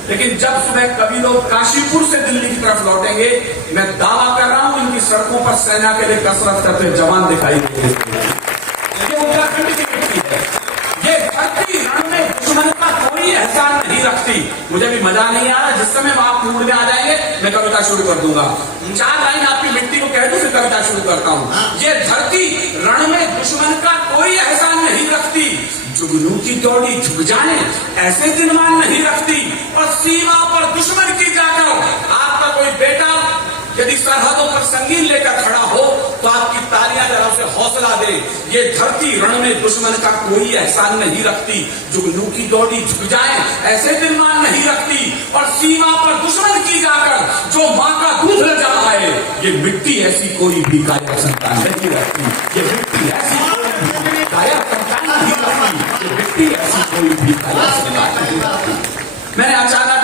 लेकिन जब सुबह कवि लोग काशीपुर से दिल्ली की तरफ लौटेंगे, मैं दावा कर रहा हूं इनकी सड़कों पर सेना के लिए कसरत करते जवान दिखाई देंगे। ये उत्तराखंड की मिट्टी है। ये धरती रण में दुश्मन का कोई एहसान नहीं रखती। मुझे भी मजा नहीं आ रहा, जिस समय आप मूड में आ जाएंगे मैं कविता शुरू कर दूंगा। 4 लाइन आपकी मिट्टी को कह दूं फिर कविता शुरू करता हूं। ये धरती रण में दुश्मन का कोई एहसान नहीं रखती। जुगनू की दौड़ी झुक जाने ऐसे दिनमान नहीं रखती। और सीमा पर दुश्मन की जाकर आपका कोई बेटा यदि सरहदों पर संगीन लेकर खड़ा हो तो आपकी तालियां जरा उसे हौसला दे। ये धरती रण में दुश्मन का कोई एहसान नहीं रखती। जुगनू की दौड़ी झुक जाए ऐसे दिलमान नहीं रखती। और सीमा पर दुश्मन की जाकर जो माँ का दूध ल जाए, ये मिट्टी ऐसी कोई भी काया संतान नहीं रखती। ये मिट्टी ऐसी कोई भी काया संतान नहीं रखती। ये मिट्टी ऐसी कोई भी काया संतान नहीं रखती। मैंने अचानक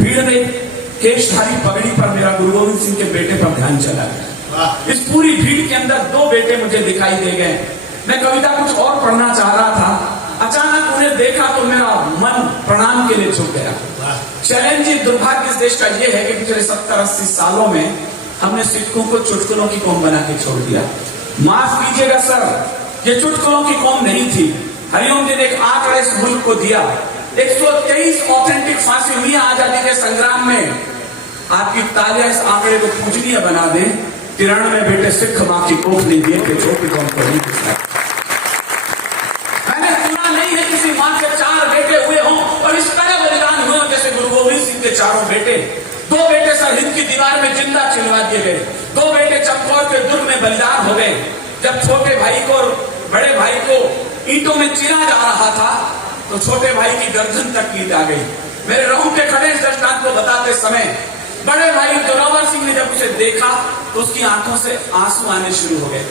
भीड़ में केशधारी पगड़ी पर मेरा गुरु गोविंद सिंह के बेटे पर ध्यान चला गया। इस पूरी भीड़ के अंदर 2 बेटे मुझे दिखाई दे गए। मैं कविता कुछ और पढ़ना चाह रहा था, अचानक उन्हें देखा तो मेरा मन प्रणाम के लिए झुक गया। चैलेंज जी, दुर्भाग्य इस देश का यह है कि पिछले 70-80 सालों में हमने सिखों को चुटकुलों की कौम बना के छोड़ दिया। माफ कीजिएगा सर, ये चुटकुलों की कौम नहीं थी। हरिओम जी ने एक आंकड़ा इस मुल्क को दिया। 123 ऑथेंटिक फांसी हुई आजादी के संग्राम में। आपकी तालियां इस आंकड़े को पूजनीय बना दें। 93 बेटे सिख मां की कोख नहीं दिए थे, छोटी कौम को नहीं दिया। मैंने सुना नहीं है किसी मां के 4 बेटे हुए हों और इस तरह बलिदान हुए हों जैसे गुरु गोविंद सिंह के 4 बेटे। 2 बेटे सरहिंद की दीवार में जिंदा चिनवा दिए गए। 2 बेटे चमकौर के दुर्ग में बलिदान हो गए। जब छोटे भाई को और बड़े भाई को ईंटों में चिरा जा रहा था तो छोटे भाई की गर्दन तक कीट आ गई। मेरे रहूं के खड़े इस दृष्टांत को बताते समय बड़े भाई जोरावर सिंह ने जब उसे देखा तो उसकी आंखों से आंसू आने शुरू हो गए।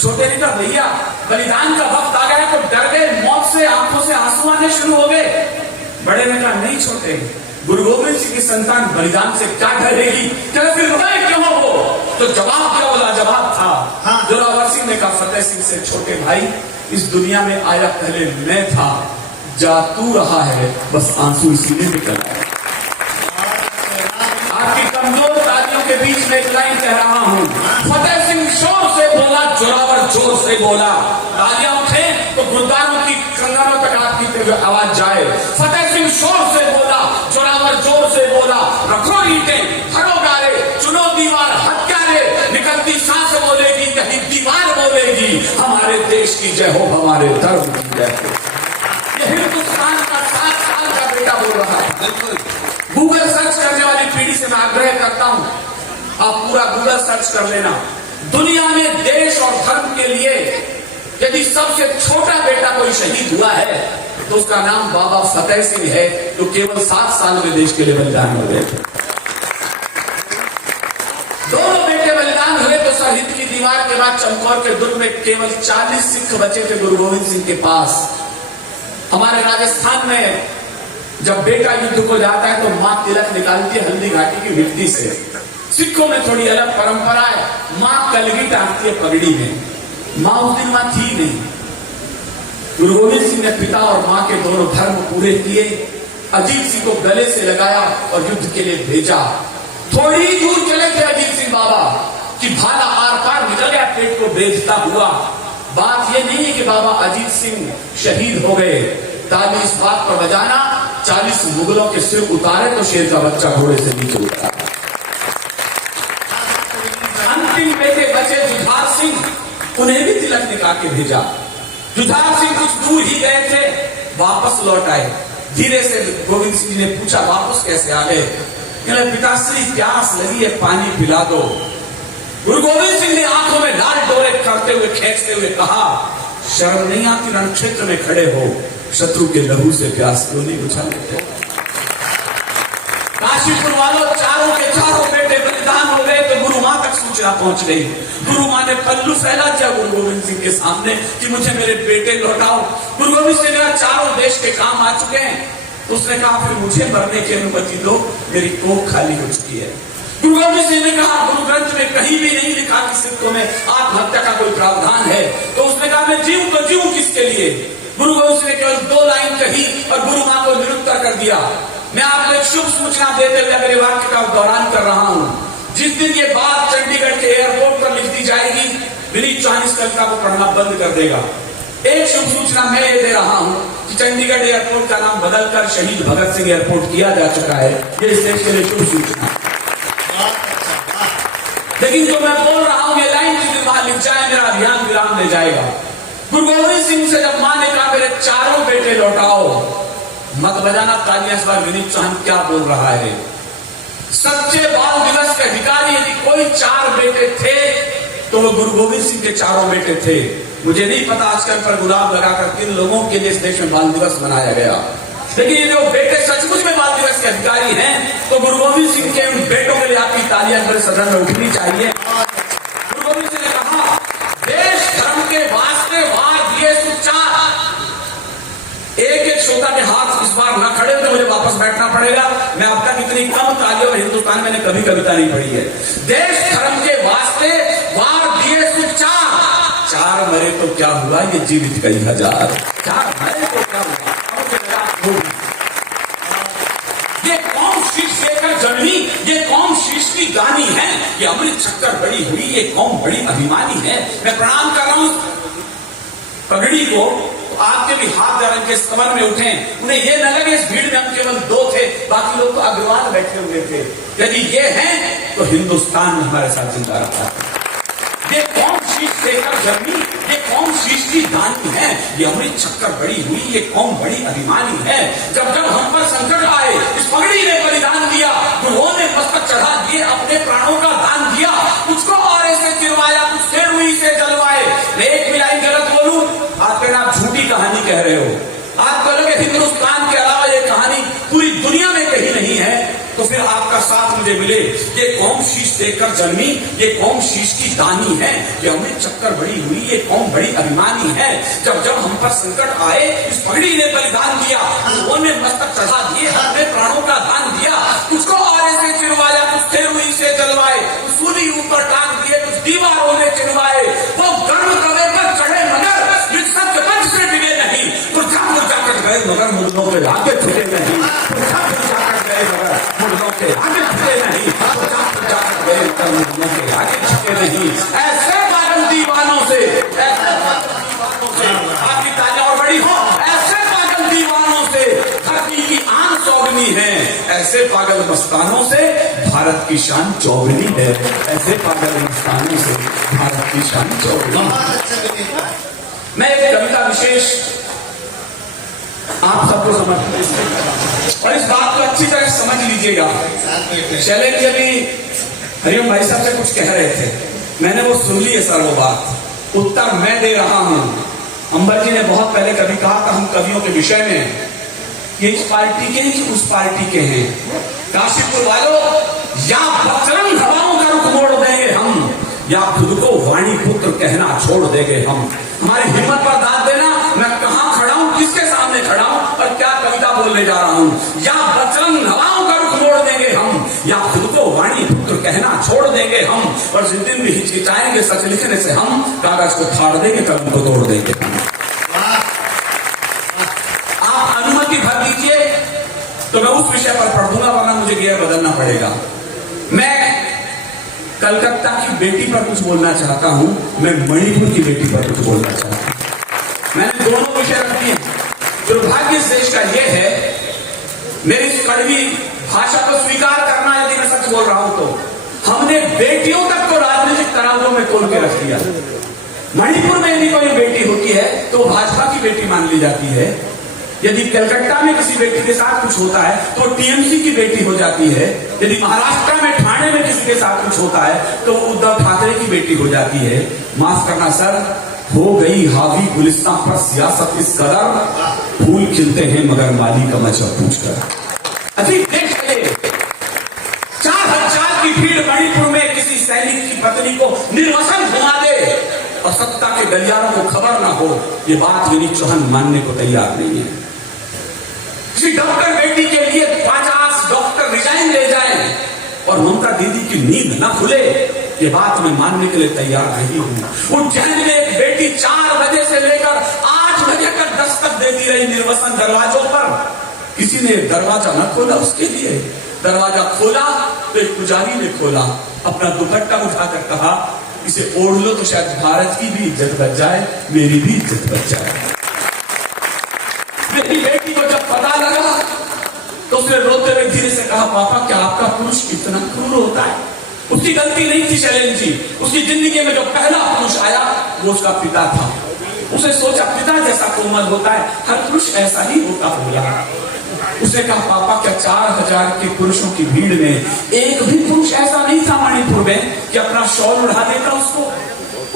छोटे ने कहा, भैया बलिदान का वक्त आ गया, तो डर गए, मौत से आंखों से आंसू आने शुरू हो गए। बड़े ने कहा, नहीं छोटे, गुरु गोविंद सिंह की संतान बलिदान से क्या डरेगी, क्या फिर रोए क्यों हो? तो जवाब क्या बोला, जवाब था। जोरावर सिंह ने कहा, फतेह सिंह से, छोटे भाई इस दुनिया में आया पहले मैं था, जा तू रहा है, बस आंसू इसीलिए निकल आए। आपकी कमजोर तालियों के बीच में एक लाइन कह रहा हूं। फतेह सिंह शोर से बोला, जोरावर जोर से बोला। तालियां उठे तो गुरुद्वारों की कंगनों तक आपकी आवाज जाए। फतेह सिंह शोर से बोला, जोरावर जोर से बोला। रखो जय हो, हमारे धर्म की जय हो। ये हिंदुस्तान का 7 साल का बेटा बोल रहा है। गूगल सर्च करने वाली पीढ़ी से मैं आग्रह करता हूं, आप पूरा गूगल सर्च कर लेना। दुनिया में देश और धर्म के लिए यदि सबसे छोटा बेटा कोई शहीद हुआ है तो उसका नाम बाबा फतेह सिंह है, जो केवल 7 साल में देश के लिए बलिदान हो गए थे। दोनों बेटे बलिदान हुए तो सरहिंद की दीवार के बाद चमकौर के दुर्ग में केवल 40 सिख बचे थे गुरु गोविंद सिंह के पास। हमारे राजस्थान में जब बेटा युद्ध को जाता है तो मां तिलक निकालती है हल्दी घाटी की मिट्टी से। सिखों में थोड़ी अलग परंपरा है, मां कलगी टांगती है पगड़ी में। मां उस दिन मां थी नहीं। गुरु गोविंद सिंह ने पिता और मां के दोनों धर्म पूरे किए। अजीत सिंह को गले से लगाया और युद्ध के लिए भेजा। थोड़ी दूर चले थे अजीत सिंह बाबा कि भाला आर पार निकल गया, पेट को बेचता हुआ। बात यह नहीं है कि बाबा अजीत सिंह शहीद हो गए। ताली इस बात पर बजाना, 40 मुगलों के सिर उतारे तो शेर का बच्चा घोड़े से नीचे उतरा। अंतिम बेटे बचे जुझार सिंह, उन्हें भी तिलक निकाल के भेजा। जुझार सिंह कुछ दूर ही गए थे, वापस लौट आए। धीरे से गोविंद सिंह ने पूछा वापस कैसे आ गए? पिताश्री प्यास लगी है, पानी पिला दो। गुरु गोविंद सिंह ने आंखों में लाल डोरे करते हुए खींचते हुए कहा, शर्म नहीं आती रण क्षेत्र में खड़े हो, शत्रु के लहू से प्यास क्यों नहीं बुझा लेते? काशीपुर वालों चारों के चारों बेटे बलिदान हो गए तो गुरु मां तक सूचना पहुंच गई। गुरु मां ने पल्लू फैला दिया गुरु गोविंद सिंह के सामने कि मुझे मेरे बेटे लौटाओ। गुरु गोविंद सिंह ने कहा चारों देश के काम आ चुके हैं। तो उसने कहा फिर मुझे मरने की अनुमति दो, मेरी कोख खाली हो चुकी है। गुरु गोविंद सिंह ने कहा गुरु ग्रंथ में कहीं भी नहीं लिखा कि सिखों में आत्महत्या का कोई प्रावधान है। तो उसने कहा मैं जीऊं तो जीऊं किसके लिए? गुरु गोविंद सिंह ने केवल 2 लाइन कही और गुरु मां को निरुत्तर कर दिया। मैं आपको एक शुभ सूचना देते हुए अगले वाक्य का दोहरान कर रहा हूं। जिस दिन ये बात चंडीगढ़ के एयरपोर्ट पर लिख दी जाएगी, विनीत चौहान इस कविता को पढ़ना बंद कर देगा। एक शुभ सूचना मैं ये दे रहा हूं कि चंडीगढ़ एयरपोर्ट का नाम बदलकर शहीद भगत सिंह एयरपोर्ट किया जा चुका है। ये इस देश के लिए शुभ सूचना। लेकिन जो मैं बोल रहा हूं ये लाइन जिस दिन वहां लिख जाए मेरा अभियान विराम ले जाएगा। गुरु गोविंद सिंह से जब मां ने कहा मेरे चारों बेटे लौटाओ, मत बजाना तालियां, इस बार विनीत चौहान क्या बोल रहा है? सच्चे बाल दिवस के अधिकारी यदि कोई 4 बेटे थे तो वो गुरु गोविंद सिंह के चारों बेटे थे। मुझे नहीं पता आजकल पर गुलाब लगाकर किन लोगों के लिए इस देश में बाल दिवस मनाया गया, लेकिन ये जो बेटे सचमुच में बाल दिवस के अधिकारी हैं तो गुरु गोविंद सिंह के उन बेटों के लिए आपकी तालियां मेरे सदन में उठनी चाहिए। गुरु गोविंद सिंह ने कहा देश धर्म के वास्ते वार दिए सुचार। एक श्रोता के हाथ इस बार न खड़े हो तो मुझे वापस बैठना पड़ेगा। मैं अब तक इतनी कम तालियों में हिंदुस्तान में कभी कविता नहीं पढ़ी है। देश धर्म के वास्ते वार दिए सुचार, 4 मरे तो क्या हुआ, ये जीवित कई हजार। 4 मरे तो क्या हुआ, ये कौम शीश देकर जन्मी, ये कौम शीश की गानी है, ये अमृत शक्कर बड़ी हुई, ये कौम बड़ी अभिमानी है। मैं प्रणाम कर रहा हूं पगड़ी को। तो आपके भी हाथ रंग के समर में उठे, उन्हें ये न लगे इस भीड़ में हम केवल 2 थे, बाकी लोग तो अग्रवाल बैठे हुए थे। यदि ये हैं तो हिंदुस्तान हमारे साथ जिंदा रहा। ये कौम शीश देकर जन्मी, ये कौम शीश की दानी है, ये अमृत शक्कर बड़ी हुई, ये कौम बड़ी अभिमानी है। जब जब हम पर संकट आए इस पगड़ी ने बलिदान दिया, गुरुओं ने मस्तक चढ़ा दिए, अपने प्राणों का दान दिया। कुछको और ऐसे चिरवाया, कुछ से रुई से जलवाए। मैं एक भी लाइन गलत बोलूं आप कहना आप झूठी कहानी कह रहे हो। आप कहोगे हिंदुस्तान के अलावा ये कहानी पूरी दुनिया में कहीं नहीं है, तो फिर आपका साथ मुझे मिले। ये कौम शीश देकर जन्मी, ये कौम शीश की दानी है, ये अमृत चक्कर बड़ी हुई, ये कौम बड़ी अभिमानी है। जब जब हम पर संकट आए इस पगड़ी ने बलिदान दिया, उन्होंने मस्तक चढ़ा दिए, अपने प्राणों का दान दिया। कुछको आरे से चिरवाया, कुछ थे रुई से जलवाए, कुछ सूली ऊपर टांग दिए, कुछ दीवारों में चिरवाए। वो गर्म कवे पर चढ़े मगर सत्य पंच से डिगे नहीं, मुर्जा कर गए मगर मुर्दों के आगे छुटे नहीं। मुर्जा कर गए मगर मुर्दों के आगे छुटे नहीं, मुर्जा कर गए मगर मुर्दों के आगे छुटे नहीं। ऐसे पागल दीवानों से, ऐसे पागल दीवानों से आपकी तालियां और बड़ी हो। ऐसे पागल दीवानों से धरती की आन सौगनी है, ऐसे पागल मस्तानों से भारत की शान चौगनी है। ऐसे पागल मस्तानों से भारत की शान चौगनी। मैं एक कविता विशेष आप सबको समझ, और इस बात को अच्छी तरह समझ लीजिएगा। शैलेंद्र जी अभी हरिओम भाई साहब से कुछ कह रहे थे, मैंने वो सुन ली है सर, वो बात उत्तर मैं दे रहा हूं। अंबर जी ने बहुत पहले कभी कहा था हम कवियों के विषय में, ये इस पार्टी के हैं उस पार्टी के हैं। काशीपुर वालों, या बजरंग हवाओं का रुख मोड़ देंगे हम, या खुद को वाणी पुत्र कहना छोड़ देंगे हम। हमारी हिम्मत पर दाद देना, मैं कहां खड़ा हूं, किसके सामने खड़ा हूं और क्या कविता बोलने जा रहा हूं। या बजरंग हवाओं का रुख मोड़ देंगे हम, या खुद को वाणी पुत्र कहना छोड़ देंगे हम। और जिस दिन भी हिचकिचाएंगे सच लिखने से हम, कागज को फाड़ देंगे, कलम को तोड़ देंगे हम। आप अनुमति भर दीजिए तो मैं उस विषय पर पढ़ दूंगा, वरना मुझे गियर बदलना पड़ेगा। मैं कलकत्ता की बेटी पर कुछ बोलना चाहता हूं, मैं मणिपुर की बेटी पर कुछ बोलना चाहता हूं। मैंने दोनों विषय रख दिए। दुर्भाग्य इस देश का यह है, मेरी इस कड़वी भाषा को स्वीकार करना यदि मैं सच बोल रहा हूं तो हमने बेटियों तक को राजनीतिक तराजू में तोल के रख दिया। मणिपुर में यदि कोई बेटी होती है तो भाजपा की बेटी मान ली जाती है। यदि कलकत्ता में किसी बेटी के साथ कुछ होता है तो टीएमसी की बेटी हो जाती है। यदि महाराष्ट्र में ठाणे में किसी के साथ कुछ होता है तो उद्धव ठाकरे की बेटी हो जाती है। माफ करना सर, हो गई हावी गुलिस्तान पर सियासत इस कदर, फूल खिलते हैं मगर माली का मजहब पूछकर। अजीब देश है। 4000 की भीड़ मणिपुर में किसी सैनिक की पत्नी को निर्वसन घुमा दे और सत्ता के गलियारों को खबर ना हो, ये बात विनीत चौहान मानने को तैयार नहीं है। किसी डॉक्टर बेटी के लिए 50 डॉक्टर रिजाइन ले जाएं और ममता दीदी की नींद न खुले, ये बात मैं मानने के लिए तैयार नहीं हूं। उज्जैन में एक बेटी 4 बजे से लेकर 8 बजे तक दस्तक देती रही निर्वसन दरवाजों पर। किसी ने दरवाजा न खोला उसके लिए, दरवाजा खोला तो एक पुजारी ने खोला, अपना दुपट्टा उठाकर कहा इसे ओढ़ लो तो शायद भारत की भी इज्जत बच जाए, मेरी भी इज्जत बच जाए। मेरी बेटी को जब पता लगा तो उसने रोते हुए धीरे से कहा, पापा क्या आपका पुरुष इतना क्रूर होता है? उसकी गलती नहीं थी शैलेंद्र जी, उसकी जिंदगी में जो पहला पुरुष आया वो उसका पिता था। उसे सोचा पिता जैसा कोमल होता है, हर पुरुष ऐसा ही होता होगा। उसने कहा पापा क्या 4000 के पुरुषों की भीड़ में एक भी पुरुष ऐसा नहीं था मणिपुर में कि अपना शॉल उड़ा देता उसको?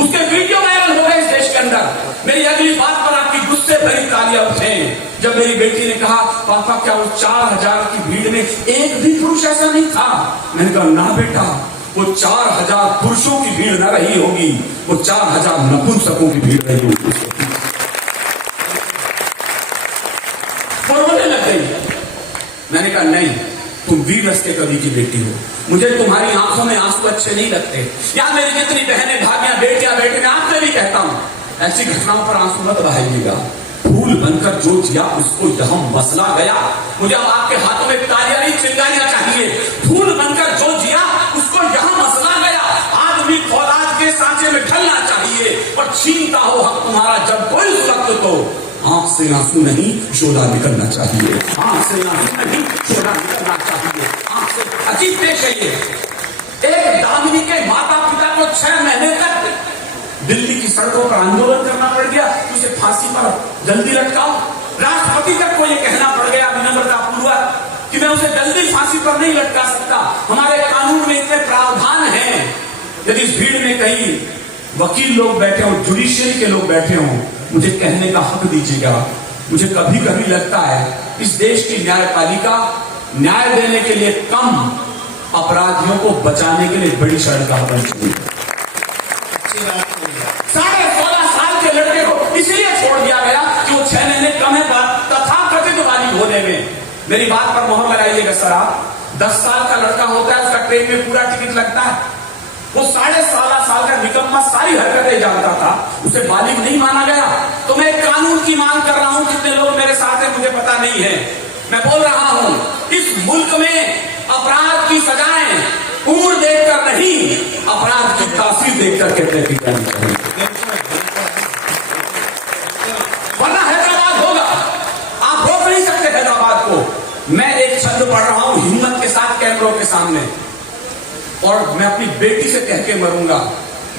उसके वीडियो वायरल हो गए इस देश के अंदर। मेरी अगली बात पर आपकी गुस्से भरी तालियां उठे जब मेरी बेटी ने कहा पापा क्या वो 4000 की भीड़ में एक भी पुरुष ऐसा नहीं था? मैंने कहा ना बेटा, वो 4000 पुरुषों की भीड़ न रही होगी, वो 4000 नपुंसकों की भीड़ रही होगी। रोने लग गई। मैंने कहा नहीं, तुम वीर रस के कवि की बेटी हो, मुझे तुम्हारी आंखों में आंसू अच्छे नहीं लगते। या मेरी जितनी बहनें भाभियां बेटियां बेटे, मैं आपसे भी कहता हूं ऐसी घटनाओं पर आंसू मत बहाइएगा। फूल बनकर जो जिया उसको यहां मसला गया। मुझे अब आपके हाथों में तालियां नहीं चिंगारियां चाहिए। फूल बनकर जो जिया उसको यहां मसला गया। आदमी फौलाद के सांचे में ढलना चाहिए और छीनता हो हक तुम्हारा जब कोई वक्त तो आंख से आंसू नहीं शोला निकलना चाहिए। आंख से आंसू नहीं शोला निकलना चाहिए। आंख से अजीब देश है ये। एक दामिनी के माता पिता को 6 महीने तक दिल्ली की सड़कों पर आंदोलन करना पड़ गया, उसे फांसी पर जल्दी लटकाओ। राष्ट्रपति तक को यह कहना पड़ गया विनम्रता पूर्वक कि मैं उसे जल्दी फांसी पर नहीं लटका सकता। हमारे कानून में इतने प्रावधान हैं। यदि इस भीड़ में कहीं वकील लोग बैठे हों, जुडिशियरी के लोग बैठे हों, मुझे कहने का हक दीजिएगा। मुझे कभी कभी लगता है इस देश की न्यायपालिका न्याय देने के लिए कम, अपराधियों को बचाने के लिए बड़ी सड़क बन चुकी है। 16.5 साल के लड़के को इसलिए छोड़ दिया गया कि वो 6 महीने कम है तथाकथित वाली होने में। मेरी बात पर मोहर लगाइएगा सर। आप 10 साल का लड़का होता है, उसका ट्रेन में पूरा टिकट लगता है। वो 16.5 साल का निकम्मा सारी हरकतें जानता था, उसे बालिग नहीं माना गया। तो मैं कानून की मांग कर रहा हूं। कितने लोग मेरे साथ हैं मुझे पता नहीं है। मैं बोल रहा हूं इस मुल्क में अपराध की सजाएं उम्र देखकर नहीं, अपराध की तासीर देखकर कहते की जानी चाहिए, वरना हैदराबाद होगा। आप रोक नहीं सकते हैदराबाद को। मैं एक छंद पढ़ रहा हूं हिम्मत के साथ कैमरों के सामने, और मैं अपनी बेटी से कह के मरूंगा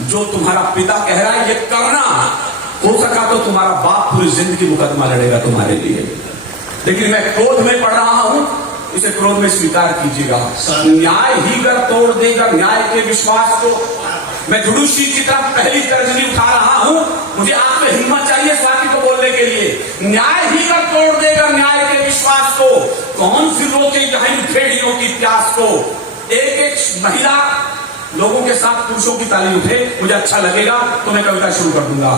जो तुम्हारा पिता कह रहा है ये करना, हो सका तो तुम्हारा बाप पूरी जिंदगी मुकदमा लड़ेगा तुम्हारे लिए, लेकिन मैं क्रोध में पड़ रहा हूं, इसे क्रोध में स्वीकार कीजिएगा। न्याय ही कर तोड़ देगा न्याय के विश्वास को। मैं जुडूशी की तरफ पहली तर्जनी उठा रहा हूं, मुझे आप में हिम्मत चाहिए स्वाति को बोलने के लिए। न्याय ही कर तोड़ देगा न्याय के विश्वास को, कौन फिर रोके यहाँ भेड़ियों की प्यास को। एक एक महिला लोगों के साथ पुरुषों की ताली उठे, मुझे अच्छा लगेगा तो मैं कविता शुरू कर दूंगा।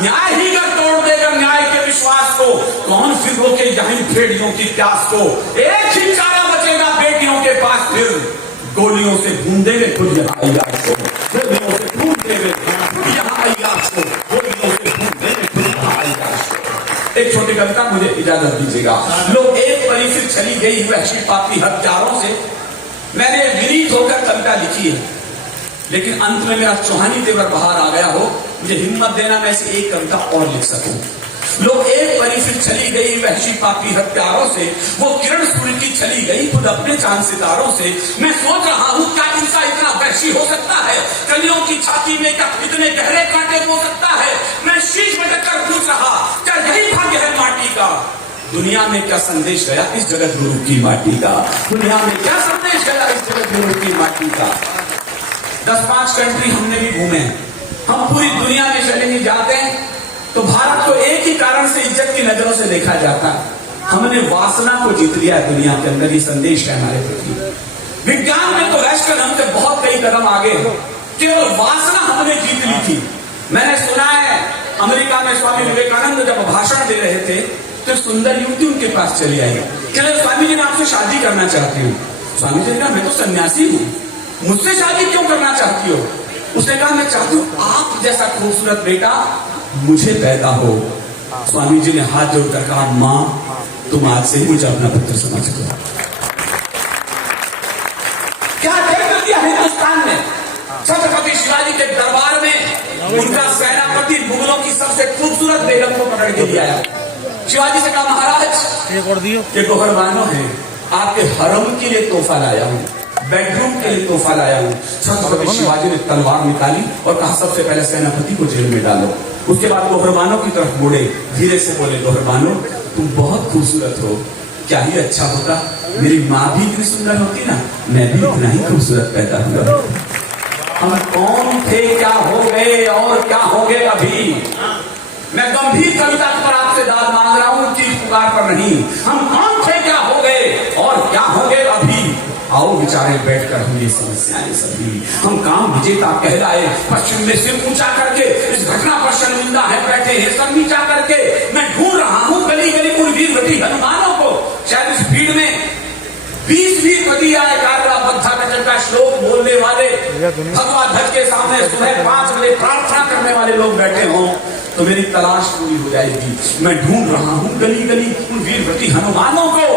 न्याय ही कर तोड़ देगा न्याय के विश्वास को, कौन फिर रोके यहाँ भेड़ियों की प्यास को। एक ही चारा बचेगा बेटियों के पास, फिर गोलियों से भूंदेंगे खुद यहाँ अय्याज को, गोलियों से भूंदेंगे खुद यहाँ अय्याज को, गोलियों से भूंदेंगे खुद यहाँ अय्याज को। एक छोटी कविता मुझे इजाजत दीजिएगा। लोग एक परी फिर चली गई वहशी पापी हत्यारों से। मैंने विनीत होकर कविता लिखी है, लेकिन अंत में मेरा चौहानी तेवर बाहर आ गया हो, मुझे हिम्मत देना मैं ऐसी एक कविता और लिख सकूं। लोग एक परी फिर चली गई वहशी पापी हत्यारों से, वो किरण सूर्य की चली गई खुद अपने चांद सितारों से। मैं सोच रहा हूं क्या इंसान इतना वहशी हो सकता है, कलियों की छाती में क्या इतने गहरे कांटे हो सकता है। मैं शीश में टक्कर पूछ रहा, क्या यही भाग्य है माटी का। दुनिया में क्या संदेश गया इस जगत गुरु की माटी का, दुनिया में क्या संदेश गया इस जगत गुरु की माटी का। 10-5 कंट्री हमने भी घूमे, हम पूरी दुनिया में चलेंगे जाते हैं तो भारत को एक ही कारण से इज्जत की नजरों से देखा जाता है, हमने वासना को जीत लिया दुनिया के अंदर। ये संदेश है हमारे प्रति। विज्ञान में तो वैश्विक हमसे बहुत कई कदम आगे, केवल वासना हमने जीत ली थी। मैंने सुना है अमेरिका में स्वामी विवेकानंद जब भाषण दे रहे थे तो सुंदर युवती उनके पास चली आई, चले स्वामी जी मैं आपसे शादी करना चाहती हूँ। स्वामी जी ने कहा मैं तो सन्यासी हूँ, मुझसे शादी क्यों करना चाहती हो। उसने कहा मैं चाहती हूँ आप जैसा खूबसूरत बेटा मुझे पैदा हो। स्वामी जी ने हाथ जोड़कर कहा माँ तुम आज से मुझे अपना पुत्र समझ लो। क्या देख दिया हिंदुस्तान में। छत्रपति शिवाजी के दरबार में उनका सेनापति मुगलों की सबसे खूबसूरत बेगम को पकड़ के लिया। शिवाजी से कहा महाराज ये गोहरबानो है, आपके हरम के लिए तोहफा लाया हूँ, बेडरूम के लिए तोहफा लाया हूँ। छत्रपति शिवाजी ने तलवार निकाली और कहा सबसे पहले सेनापति को जेल में डालो। उसके बाद गोहरबानो की तरफ मुड़े, धीरे से बोले गोहरबानो तुम बहुत खूबसूरत हो, क्या ही अच्छा होता मेरी माँ भी इतनी सुंदर होती ना, मैं भी इतना ही खूबसूरत पैदा हुआ। हम कौन थे क्या हो गए और क्या होंगे अभी। मैं गंभीर कविता पर आपसे दाद मांग रहा हूं, चीख पुकार पर नहीं। हम कौन थे क्या हो गए और क्या होंगे अभी। आओ विचारे बैठकर हम ये समस्याएं सभी। हम काम विजेता कहलाए पश्चिम में सिर ऊंचा करके, इस घटना पर शर्मिंदा है बैठे हैं सब नीचा करके। मैं ढूंढ रहा हूं गली गली उन वीरवती हनुमानों को, शायद इस भीड़ में 20 वीरवती आए कारला बद्धा कचन का श्लोक बोलने वाले, भगवा ध्वज के सामने सुबह 5 बजे प्रार्थना करने वाले लोग बैठे हों तो मेरी तलाश पूरी हो जाएगी। मैं ढूंढ रहा हूं गली गली उन वीरवती हनुमानों को,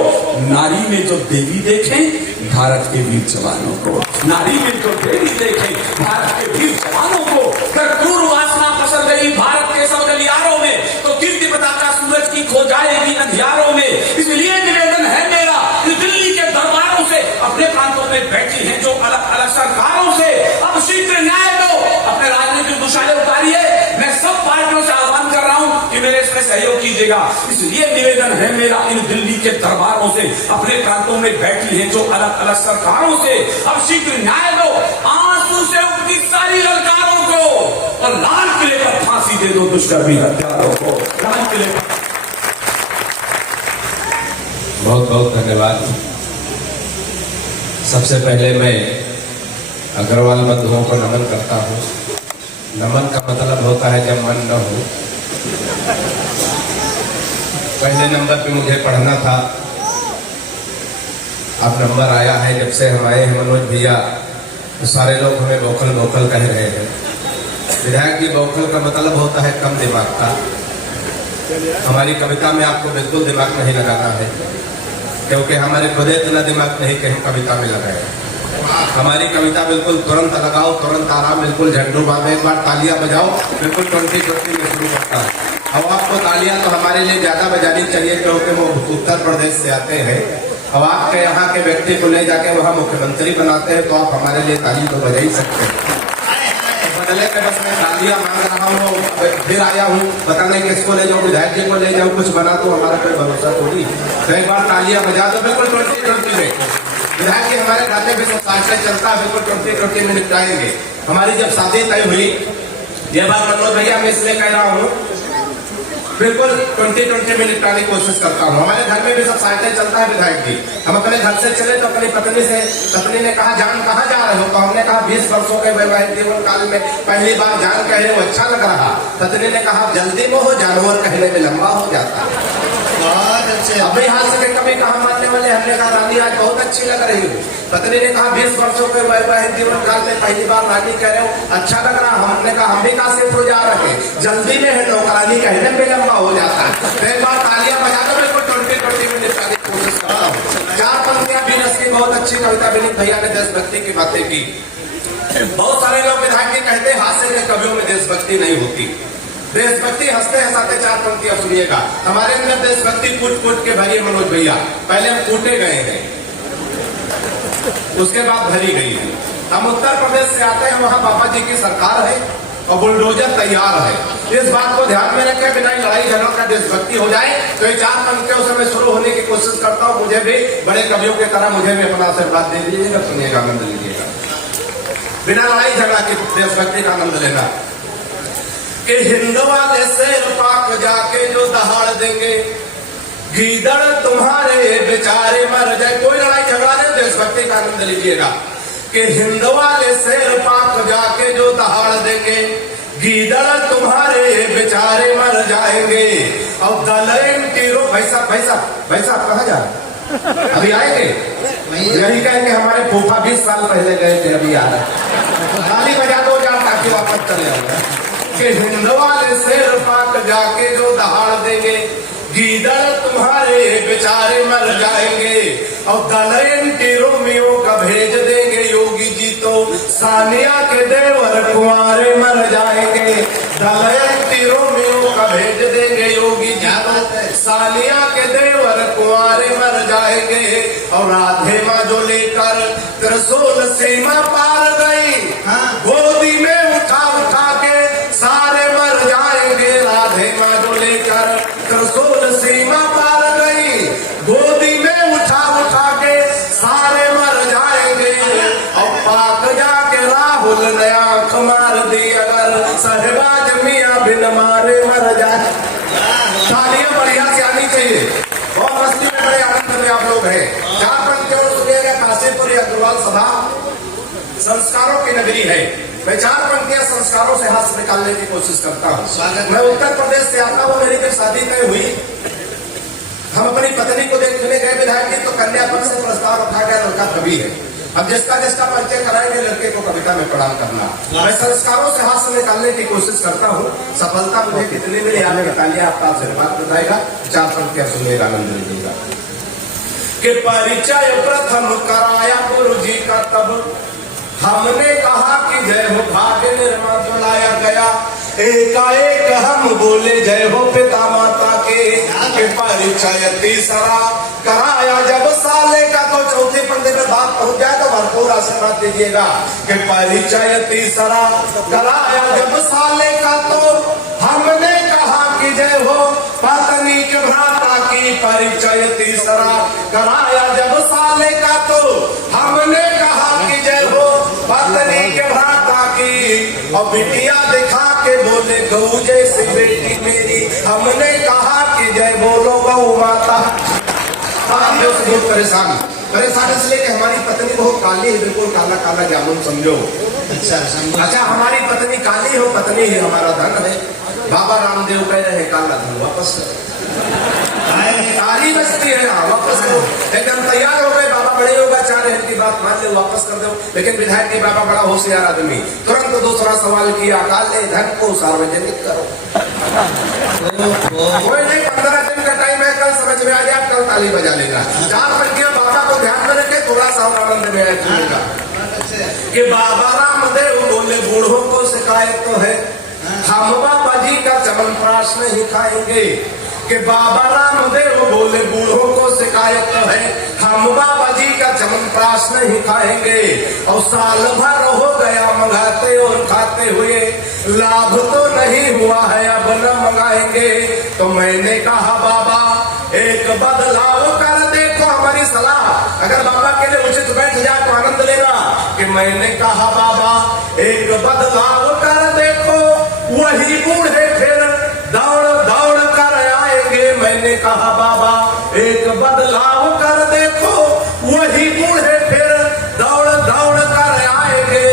नारी में जो देवी देखें भारत के वीर जवानों को, नारी में जो देवी देखें भारत के वीर जवानों को। अगर क्रूर वासना पसर गई भारत के सब गलियारों में तो कीर्ति पताका सूरज की खो जाएगी अंधियारों में। इसलिए निवेदन है मेरा दिल्ली के दरबारों से, अपने प्रांतों में बैठी हैं जो अलग अलग सरकारों से, अब शीघ्र न्याय दो, अपने राजनीतिक दुशाले उतारिए। मैं सब पार्टियों से आह्वान कर रहा हूं कि मेरे इसमें सहयोग कीजिएगा। इसलिए निवेदन है मेरा इन दिल्ली के दरबारों से, अपने प्रांतों में बैठी हैं जो अलग अलग सरकारों से, अब शीघ्र न्याय दो आंसू से उठती सारी ललकारों को और लाल किले पर फांसी दे दो दुष्कर्मी हत्यारों को। लाल किले पर बहुत बहुत धन्यवाद। सबसे पहले मैं अग्रवाल बंधुओं को नमन करता हूँ। नमन का मतलब होता है जब मन न हो। पहले नंबर पे मुझे पढ़ना था, अब नंबर आया है। जब से हम आए हैं मनोज भैया तो सारे लोग हमें बोखल बोखल कह रहे हैं। विधायक जी बोखल का मतलब होता है कम दिमाग का। हमारी कविता में आपको बिल्कुल दिमाग नहीं लगाना है, क्योंकि हमारे खुद इतना दिमाग नहीं कि हम कविता में लगाए। हमारी कविता बिल्कुल तुरंत लगाओ, तुरंत आराम, बिल्कुल झंडू बाबे एक बार तालियां बजाओ, बिल्कुल 2020 में शुरू करता है। अब आपको तालियां तो हमारे लिए ज्यादा बजानी चाहिए क्योंकि वो उत्तर प्रदेश से आते हैं। अब आपके यहाँ के व्यक्ति को ले जाके वहाँ मुख्यमंत्री बनाते हैं तो आप हमारे लिए ताली तो बजा ही सकते हैं। बदले के बस मैं तालियां मांग रहा हूँ, फिर आया हूँ, पता नहीं किसको ले जाऊँ, विधायक जी को ले जाऊँ, कुछ बना तो हमारा कोई भरोसा थोड़ी। तो एक बार तालियां बजा दो, बिल्कुल 2020 में विधायक जी हमारे खाते में साक्षात चलता है, बिल्कुल 2020 में निपटाएंगे। हमारी जब शादी तय हुई, ये बात मनोज भैया मैं इसलिए कह रहा हूँ, बिल्कुल 2020 में निपटाने की कोशिश करता हूँ। हमारे घर में भी सब साइकिल चलता है विधायक जी। हम अपने घर से चले तो अपनी पत्नी ने कहा जान कहाँ जा रहे हो, तो हमने कहा 20 वर्षों के वैवाहिक जीवन काल में पहली बार जान कहे वो अच्छा लग रहा। पत्नी ने कहा जल्दी में हो, जानवर कहने में लंबा हो जाता। अभी हाथ से कभी कहा मानने वाले, हमने कहा रानी आज बहुत अच्छी लग रही हो। पत्नी ने कहा 20 वर्षों के वैवाहिक जीवन काल में पहली बार रानी कह रहे हो अच्छा लग रहा। हमने कहा हम भी काशीपुर जा रहे हैं, जल्दी में है, नौकरानी कहने में लंबा हो जाता है। तो एक बार तालियां बजा दो, बिल्कुल 2020 में निपटाने की कोशिश करता हूँ। 4 पंक्तियां विनस की बहुत अच्छी कविता विनीत भैया ने देशभक्ति की बातें की। बहुत सारे लोग विधायक जी कहते हैं हास्य के कवियों में देशभक्ति नहीं होती। देशभक्ति हंसते हंसाते 4 पंक्तियां सुनिएगा। हमारे अंदर देशभक्ति कूट कूट के भरी है मनोज भैया। पहले हम कूटे गए हैं, उसके बाद भरी गई है। हम उत्तर प्रदेश से आते हैं, वहां बाबा जी की सरकार है और बुलडोजर तैयार है। इस बात को ध्यान में रखें, बिना लड़ाई झगड़ों का देशभक्ति हो जाए। तो ये 4 पंक्तियों से मैं शुरू होने की कोशिश करता हूँ। मुझे भी बड़े कवियों की तरह मुझे भी अपना आशीर्वाद दे दीजिएगा, सुनिएगा, आनंद लीजिएगा। बिना लड़ाई झगड़ा की देशभक्ति का आनंद लेना। कि हिंद वाले शेर पाक जाके जो दहाड़ देंगे, गीदड़ तुम्हारे बेचारे मर जाए। कोई लड़ाई झगड़ा नहीं, देशभक्ति का आनंद लीजिएगा। कि हिंद वाले शेर पाक जाके जो दहाड़ देंगे, गीदड़ तुम्हारे बेचारे मर जाएंगे। और दलेन तीरों भाई साहब कहाँ जा रहे? अभी आएंगे? यही कहेंगे हमारे फूफा 20 साल पहले गए थे, अभी आ रहे। ताली बजा दो यार ताकि वापस चले आए। कि हिंद वाले शेर पाक जाके जो दहाड़ देंगे, गीदड़ तुम्हारे बेचारे मर जाएंगे। और दलेन की रोमियों का भेज देंगे योगी जी तो सानिया के देवर कुंवारे मर जाएंगे। दलेन की रोमियों का भेज देंगे योगी जी तो सानिया के देवर कुंवारे मर जाएंगे। और राधे माँ जो लेकर त्रिशूल सीमा पार गई, गोदी में उठा उठा के सारे मर जाएंगे। राधे माँ जो लेकर त्रिशूल सीमा पार गई, गोदी में उठा उठा के सारे मर जाएंगे। और पाक जाके राहुल ने आंख मार दी अगर, सहबाज मियाँ बिन मारे मर जाए। तालियां बढ़िया से आनी चाहिए। और मस्ती में बड़े आनंद में आप लोग हैं। 4 पंक्तियों सुनिएगा। काशीपुर अग्रवाल सभा संस्कारों की नगरी है। मैं 4 पंक्तियां संस्कारों से हाथ निकालने की कोशिश करता हूँ। मैं उत्तर प्रदेश से आता हूँ, मेरी जब शादी तय हुई, हम अपनी पत्नी को देखने गए विधायक जी, तो कन्यापन से प्रस्ताव रखा गया, लड़का कवि है। अब जिसका परिचय कराएंगे लड़के को कविता में प्रणाम करना। मैं संस्कारों से हाथ निकालने की कोशिश करता हूँ। सफलता मुझे कितनी मिली आपकी तालियां आपका आशीर्वाद बताएगा। 4 पंक्तियां सुनिएगा, आनंद लीजिएगा। कि परिचय प्रथम कराया गुरु जी का तब, हमने कहा कि जय हो भाग्य निर्मा बुलाया गया। एकाएक हम बोले जय हो पिता माता के। परिचय तीसरा कराया जब साले का, तो चौथे पंक्ति पे बात पहुंच जाए तो भरपूर आशीर्वाद दीजिएगा। कि परिचय तीसरा कराया जब साले का, तो हमने कहा कि जय हो पत्नी के भ्राता की। परिचय तीसरा कराया जब साले का, तो हमने कहा कि जय हो पत्नी के भ्राता की। और बिटिया दिखा के बोले गौ जैसी बेटी मेरी, हमने कहा कि जय बोलो गौ माता। बहुत परेशान इसलिए कि हमारी पत्नी बहुत काली है, बिल्कुल काला काला जामुन समझो। अच्छा हमारी पत्नी काली हो, पत्नी ही हमारा धन है। बाबा रामदेव कह रहे हैं काला धन वापस काली बचती है, वापस करो। एकदम तैयार हो गए, बाबा बड़े होगा, 4 की बात मान लो, वापस कर दो। लेकिन विधायक के बाबा बड़ा होशियार आदमी, तुरंत दूसरा सवाल किया, काले धन को सार्वजनिक करो। कोई नहीं, 15 दिन का टाइम है, कल समझ में आ जाए, कल ताली बजा लेगा। 4 पंक्तियां बाबा को ध्यान में रखे, थोड़ा सा आनंद में आएगा। कि बाबा रामदेव बोले बूढ़ों को शिकायत तो है, हम बाबा जी का चमन प्राश नहीं खाएंगे। कि बाबा रामदेव बोले बूढ़ों को शिकायत है, हम बाबा जी का चमनप्राश नहीं खाएंगे। और साल भर हो गया मंगाते और खाते हुए, लाभ तो नहीं हुआ है, अब न मंगाएंगे। तो मैंने कहा बाबा एक बदलाव कर देखो, हमारी सलाह अगर बाबा के लिए उचित बैठ जाए तो आनंद लेना। कि मैंने कहा बाबा एक बदलाव कर देखो, वही बूढ़े फिर दौड़ दौड़ कर आएंगे। मैंने कहा बाबा एक बदलाव कर देखो, वही बूढ़े फिर दौड़ दौड़ कर आएंगे।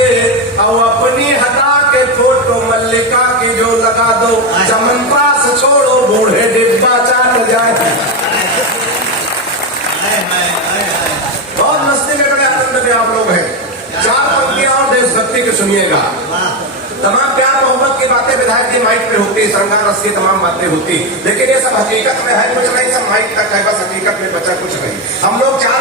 और अपनी हटा के फोटो मल्लिका की जो लगा दो, चमनप्राश छोड़ो बूढ़े डिब्बा चाट जाए। बहुत मस्ती में बड़े आनंद में आप लोग हैं। 4 पंक्तियां और देशभक्ति की सुनिएगा। तमाम प्यार मोहब्बत की बातें विधायक जी माइक पे होती, श्रृंगार रस की तमाम बातें होती, लेकिन ये सब हकीकत में है कुछ नहीं, सब माइक तक है, बस हकीकत में बचा कुछ नहीं। हम लोग चार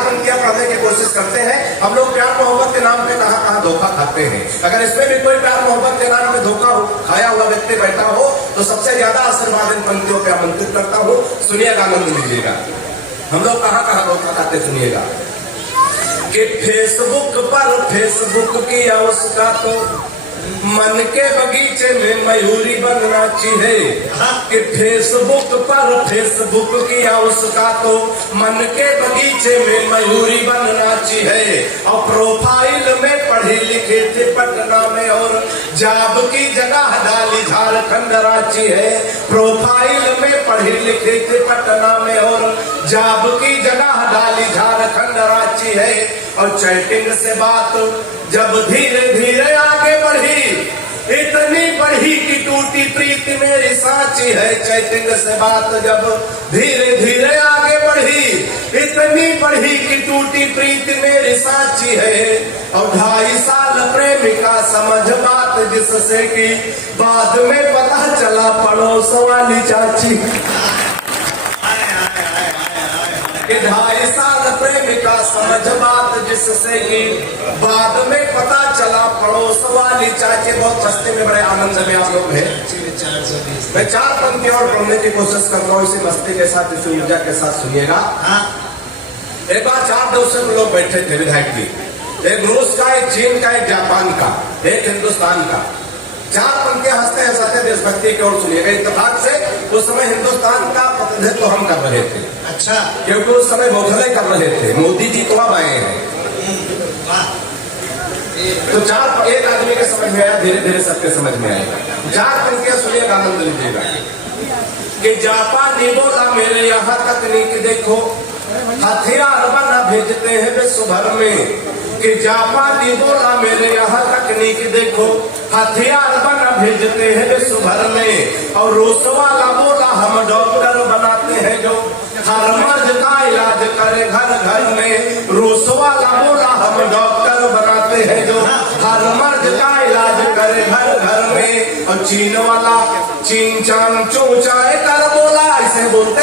पंक्तियां पढ़ने की कोशिश करते हैं। हम लोग प्यार मोहब्बत के नाम पे कहाँ धोखा खाते हैं। अगर इसमें भी कोई प्यार मोहब्बत के नाम पे धोखा खाया हुआ व्यक्ति बैठा हो तो सबसे ज्यादा आशीर्वाद इन पंक्तियों पे आमंत्रित करता हूँ। सुनिएगा, आनंद लीजिएगा। हम लोग कहाँ धोखा खाते, सुनिएगा। कि फेसबुक किया उसका तो मन के बगीचे में मयूरी बनना चाहिए। कि फेसबुक किया उसका तो मन के बगीचे में मयूरी बनना चाहिए। और प्रोफाइल में पढ़ी लिखे थे पटना में, और जॉब की जगह डाली झारखंड रांची है। प्रोफाइल में पढ़ी लिखे थे पटना में, और जॉब की जगह डाली झारखंड रांची है। और चैटिंग से बात जब धीरे धीरे आगे बढ़ी, इतनी बढ़ी कि टूटी प्रीति मेरी साची है। चैटिंग से बात जब धीरे धीरे आगे बढ़ी, इतनी बढ़ी कि टूटी प्रीति मेरी साची है। और 2.5 साल प्रेमिका समझ बात जिससे कि बाद में पता चला पड़ोस वाली चाची। 2.5 साल प्रेमिका समझ बात जिससे कि बाद में पता चला पड़ोस वाली चाची। बहुत मस्ती में बड़े आनंद में आप लोग हैं। मैं 4 पंक्तियां और पढ़ने की कोशिश करता हूँ, इसी मस्ती के साथ, इसी ऊर्जा के साथ सुनिएगा। एक बार 4 दोस्तों में लोग बैठे थे विधायक जी, एक रूस का, एक चीन का, एक जापान का, एक हिंदुस्तान का। 4 पंक्तियां हंसते हंसाते देशभक्ति की ओर सुनिएगा। इत्तेफाक से उस समय हिंदुस्तान का प्रतिनिधित्व हम कर रहे थे। अच्छा, क्योंकि उस समय बौखलाहट कर रहे थे, मोदी जी तो अब आए हैं। तो 4 एक आदमी के समझ में आया, धीरे धीरे सबके समझ में आएगा। 4 पंक्तियां सुनिएगा, आनंद लीजिएगा। कि जापानी बोला मेरे यहाँ तकनीक देखो, हथियार बना भेजते हैं विश्व भर में। कि जापानी बोला मेरे यहाँ तकनीक देखो, हथियार बना भेजते हैं विश्व भर में। और रूस वाला बोला हम डॉक्टर बनाते हैं जो हर मर्ज का इलाज करे घर घर में। रूस वाला बोला हम डॉक्टर बनाते हैं जो हर मर्ज का इलाज करे घर घर में। और चीन वाला चीन चांग चू चाय कर बोला, ऐसे बोलते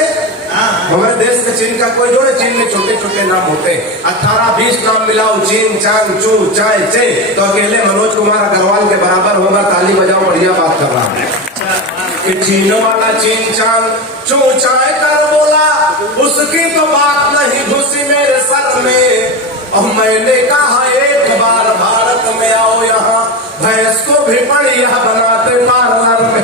हमारे देश में चीन का कोई जोड़े, चीन में छोटे छोटे नाम होते हैं, 18-20 नाम मिलाओ, चीन चांग चू चाय चे, तो अकेले मनोज कुमार अग्रवाल के बराबर होगा। ताली बजाओ, बढ़िया बात कर रहा है। चीन वाला चीन चांग चू चाय कर बोला, उसकी तो बात नहीं घुसी मेरे सर में। और मैंने कहा एक बार भारत में आओ, यहाँ भैंस को भी बढ़िया बनाते पार्लर में।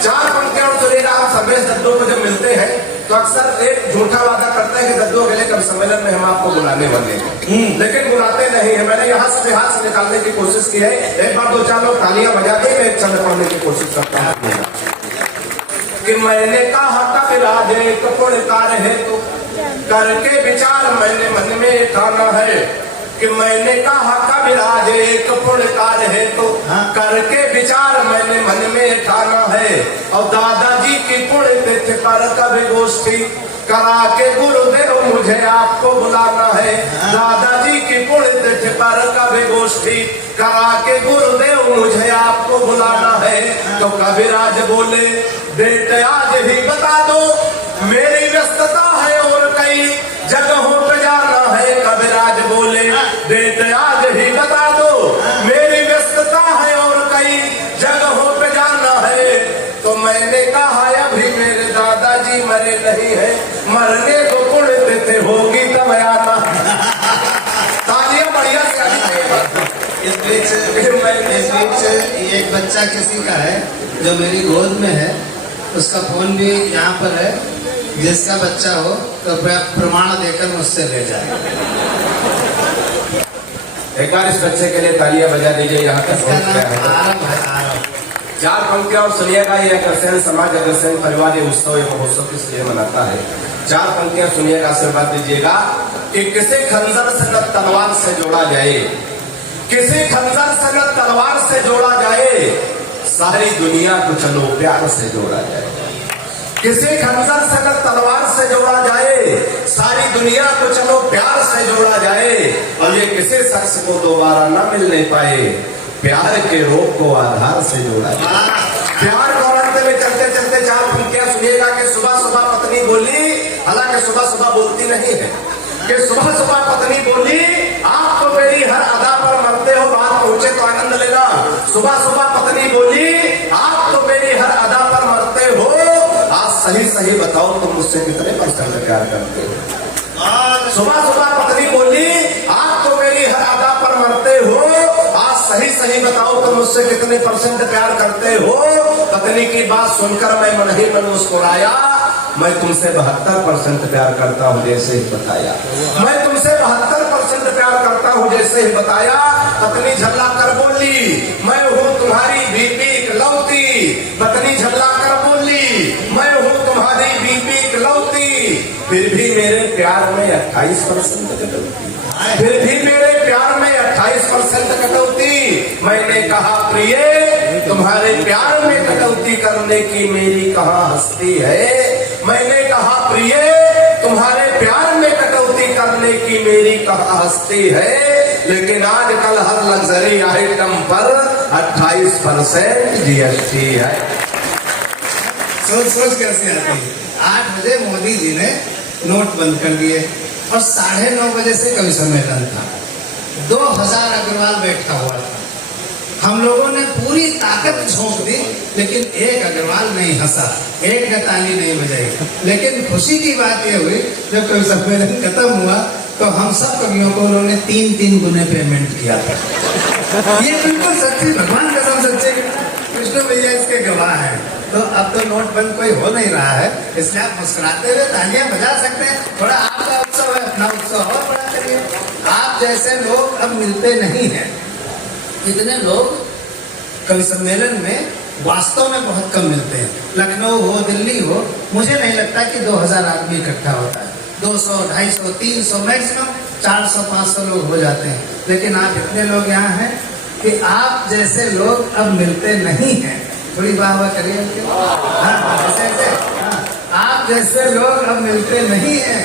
4 पंक्तियां और सुनिएगा। आप सभ्य दद्दों को जब मिलते हैं तो अक्सर एक झूठा वादा करते हैं कि दद्दों के लिए कभी सम्मेलन में हम आपको बुलाने वाले हैं, लेकिन बुलाते नहीं है। मैंने यहाँ से बिहार से निकालने की कोशिश की है। एक बार 2-4 लोग तालियां बजा के मैं एक छंद पढ़ने की कोशिश करता हूँ। कि मैंने कहा कबीराज एक पुण्यकार है तो करके विचार मैंने मन में ठाना है। कि मैंने कहा कबीराज एक पुण्यकार है तो करके विचार मैंने मन में ठाना है। और दादाजी की पुण्य तिथि पर कभी गोष्ठी करा के गुरुदेव मुझे आपको बुलाना है। दादाजी की पुण्य तिथि पर कभी गोष्ठी करा के गुरुदेव मुझे आपको बुलाना है। तो कबीराज बोले बेटे आज ही बता दो, मेरी व्यस्तता है और कई जगहों पे जाना है। कबीराज बोले बेटे आज ही बता दो, मेरी व्यस्तता है और कई जगहों पे जाना है। तो मैंने कहा नहीं है, मरने को कुड़ते थे, होगी तब आता। तालियां बढ़िया से आनी चाहिए। इस बीच एक बच्चा किसी का है जो मेरी गोद में है, उसका फोन भी यहाँ पर है। जिसका बच्चा हो तो प्रमाण देकर मुझसे ले जाए। एक बार इस बच्चे के लिए तालियां बजा दीजिए। यहाँ तक इसका पहुंच गया नाम है। आरव है, आरव। चार पंक्तियां और सुनिएगा। ये अग्रसेन समाज, अग्रसेन परिवार ये उत्सव, ये महोत्सव किस लिए मनाता है। चार पंक्तियां सुनिएगा, आशीर्वाद दीजिएगा कि किसी खंजर से न तलवार से जोड़ा जाए, किसी खंजर से न तलवार से जोड़ा जाए, सारी दुनिया को चलो प्यार से जोड़ा जाए। किसी खंजर से न तलवार से जोड़ा जाए, सारी दुनिया को चलो प्यार से जोड़ा जाए, और ये किसी शख्स को दोबारा न मिलने पाए, प्यार के रोग को आधार से जोड़ा जाए। प्यार को रास्ते में चलते चलते चार पंक्तियां सुनिएगा कि सुबह सुबह पत्नी बोली, हालांकि सुबह सुबह बोलती नहीं है, कि सुबह सुबह पत्नी बोली, आप तो मेरी हर अदा पर मरते हो, बात पहुंचे तो आनंद लेना। सुबह सुबह पत्नी बोली, आप तो मेरी हर अदा पर मरते हो, आज सही सही बताओ तुम मुझसे कितने परसेंट प्यार करते हो। सुबह सुबह पत्नी बोली, आप तो मेरी हर अदा पर मरते हो, आज सही सही बताओ तुम मुझसे कितने परसेंट प्यार करते हो। पत्नी की बात सुनकर मैं मन ही मन मुस्कुराया, मैं तुमसे 72% प्यार करता हूँ जैसे ही बताया। मैं तुमसे 72% प्यार करता हूँ जैसे ही बताया। पत्नी झल्ला कर बोली, मैं हूँ तुम्हारी बीबी इकलौती। पत्नी झल्ला कर बोली, मैं हूँ तुम्हारी बीबी इकलौती। फिर भी मेरे प्यार में 28% कटौती, फिर भी मेरे प्यार में 28% कटौती। मैंने कहा प्रिय, तुम्हारे प्यार में कटौती करने की मेरी कहाँ हस्ती है। मैंने कहा प्रिय, तुम्हारे प्यार में कटौती करने की मेरी कहाँ हस्ती है। लेकिन आजकल हर लग्जरी आइटम पर 28% GST है। सोच कैसे आती है। 8 बजे मोदी जी ने नोट बंद कर दिए और 9:30 बजे से कवि सम्मेलन था। 2000 अग्रवाल बैठा हुआ था। हम लोगों ने पूरी ताकत झोंक दी, लेकिन एक अग्रवाल नहीं हंसा, एक ने ताली नहीं बजाई। लेकिन खुशी की बात यह हुई, जब कवि सम्मेलन खत्म हुआ तो हम सब कवियों को उन्होंने 3-3 गुने पेमेंट किया था। ये बिल्कुल सच्ची, भगवान कसम सच्चे, कृष्ण भैया इसके गवाह है। तो अब तो नोट बंद कोई हो नहीं रहा है, इसलिए आप मुस्कुराते हुए तालियां बजा सकते हैं। थोड़ा आपका उत्सव है, अपना उत्सव और बड़ा करिए। आप जैसे लोग अब मिलते नहीं हैं। इतने लोग कवि सम्मेलन में वास्तव में बहुत कम मिलते हैं। लखनऊ हो, दिल्ली हो, मुझे नहीं लगता कि 2000 आदमी इकट्ठा होता है। 200, 250, 300, मैक्सिमम 400-500 लोग हो जाते हैं। लेकिन आप इतने लोग यहाँ हैं कि आप जैसे लोग अब मिलते नहीं हैं। थोड़ी वाह वाह करिए। हाँ, ऐसे आप जैसे लोग अब मिलते नहीं हैं।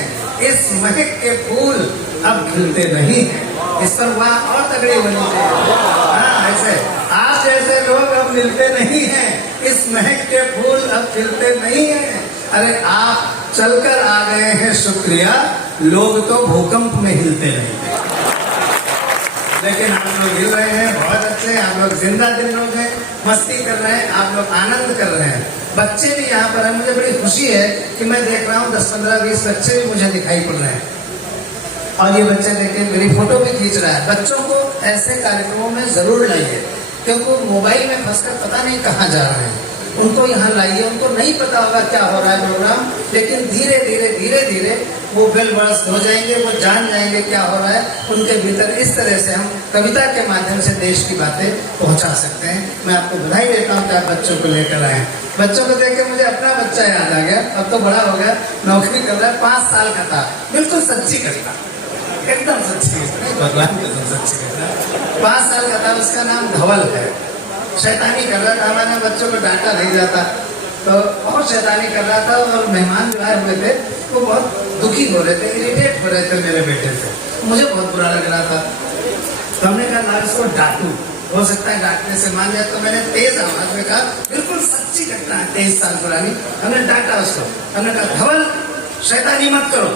इस महक के फूल अब खिलते नहीं हैं। इस पर वाह और तगड़ी होनी चाहिए। हाँ, ऐसे आप जैसे लोग अब मिलते नहीं हैं। इस महक के फूल अब खिलते नहीं हैं। अरे आप चलकर आ गए हैं, शुक्रिया। लोग तो भूकंप में हिलते नहीं, लेकिन आप लोग हिल रहे हैं, बहुत अच्छे। आप लोग जिंदा दिल लोग हैं, मस्ती कर रहे हैं, आप लोग आनंद कर रहे हैं। बच्चे भी यहाँ पर हैं। मुझे बड़ी खुशी है कि मैं देख रहा हूँ 10, 15, 20 बच्चे भी मुझे दिखाई पड़ रहे हैं। और ये बच्चे देखे मेरी फोटो भी खींच रहा है। बच्चों को ऐसे कार्यक्रमों में जरूर लाइए, क्योंकि मोबाइल में फंसकर पता नहीं कहाँ जा रहे हैं। उनको यहाँ लाइए। उनको नहीं पता होगा क्या हो रहा है प्रोग्राम, लेकिन धीरे धीरे वो बेल बरस हो जाएंगे, वो जान जाएंगे क्या हो रहा है उनके भीतर। इस तरह से हम कविता के माध्यम से देश की बातें पहुंचा सकते हैं। मैं आपको बधाई देता हूँ कि आप बच्चों को लेकर आए। बच्चों को देख के मुझे अपना बच्चा याद आ गया। अब तो बड़ा हो गया, नौकरी कर रहा है, 5 साल का था। बिल्कुल सच्ची कविता, एकदम सच्ची, भगवान कसम सच्ची कविता। 5 साल का था, उसका नाम धवल है। शैतानी कर रहा था, मैंने बच्चों को डांटा नहीं जाता, तो बहुत शैतानी कर रहा था। और मेहमान जो आए हुए थे वो बहुत दुखी हो रहे थे, इरिटेट हो रहे थे मेरे बेटे से। मुझे बहुत बुरा लग रहा था। तो हमने कहा ना इसको डांटू, हो सकता है डांटने से मान जाए। तो मैंने तेज आवाज में कहा, बिल्कुल सच्ची घटना है, 23 साल पुरानी। हमने डांटा उसको। हमने कहा धवल शैतानी मत करो।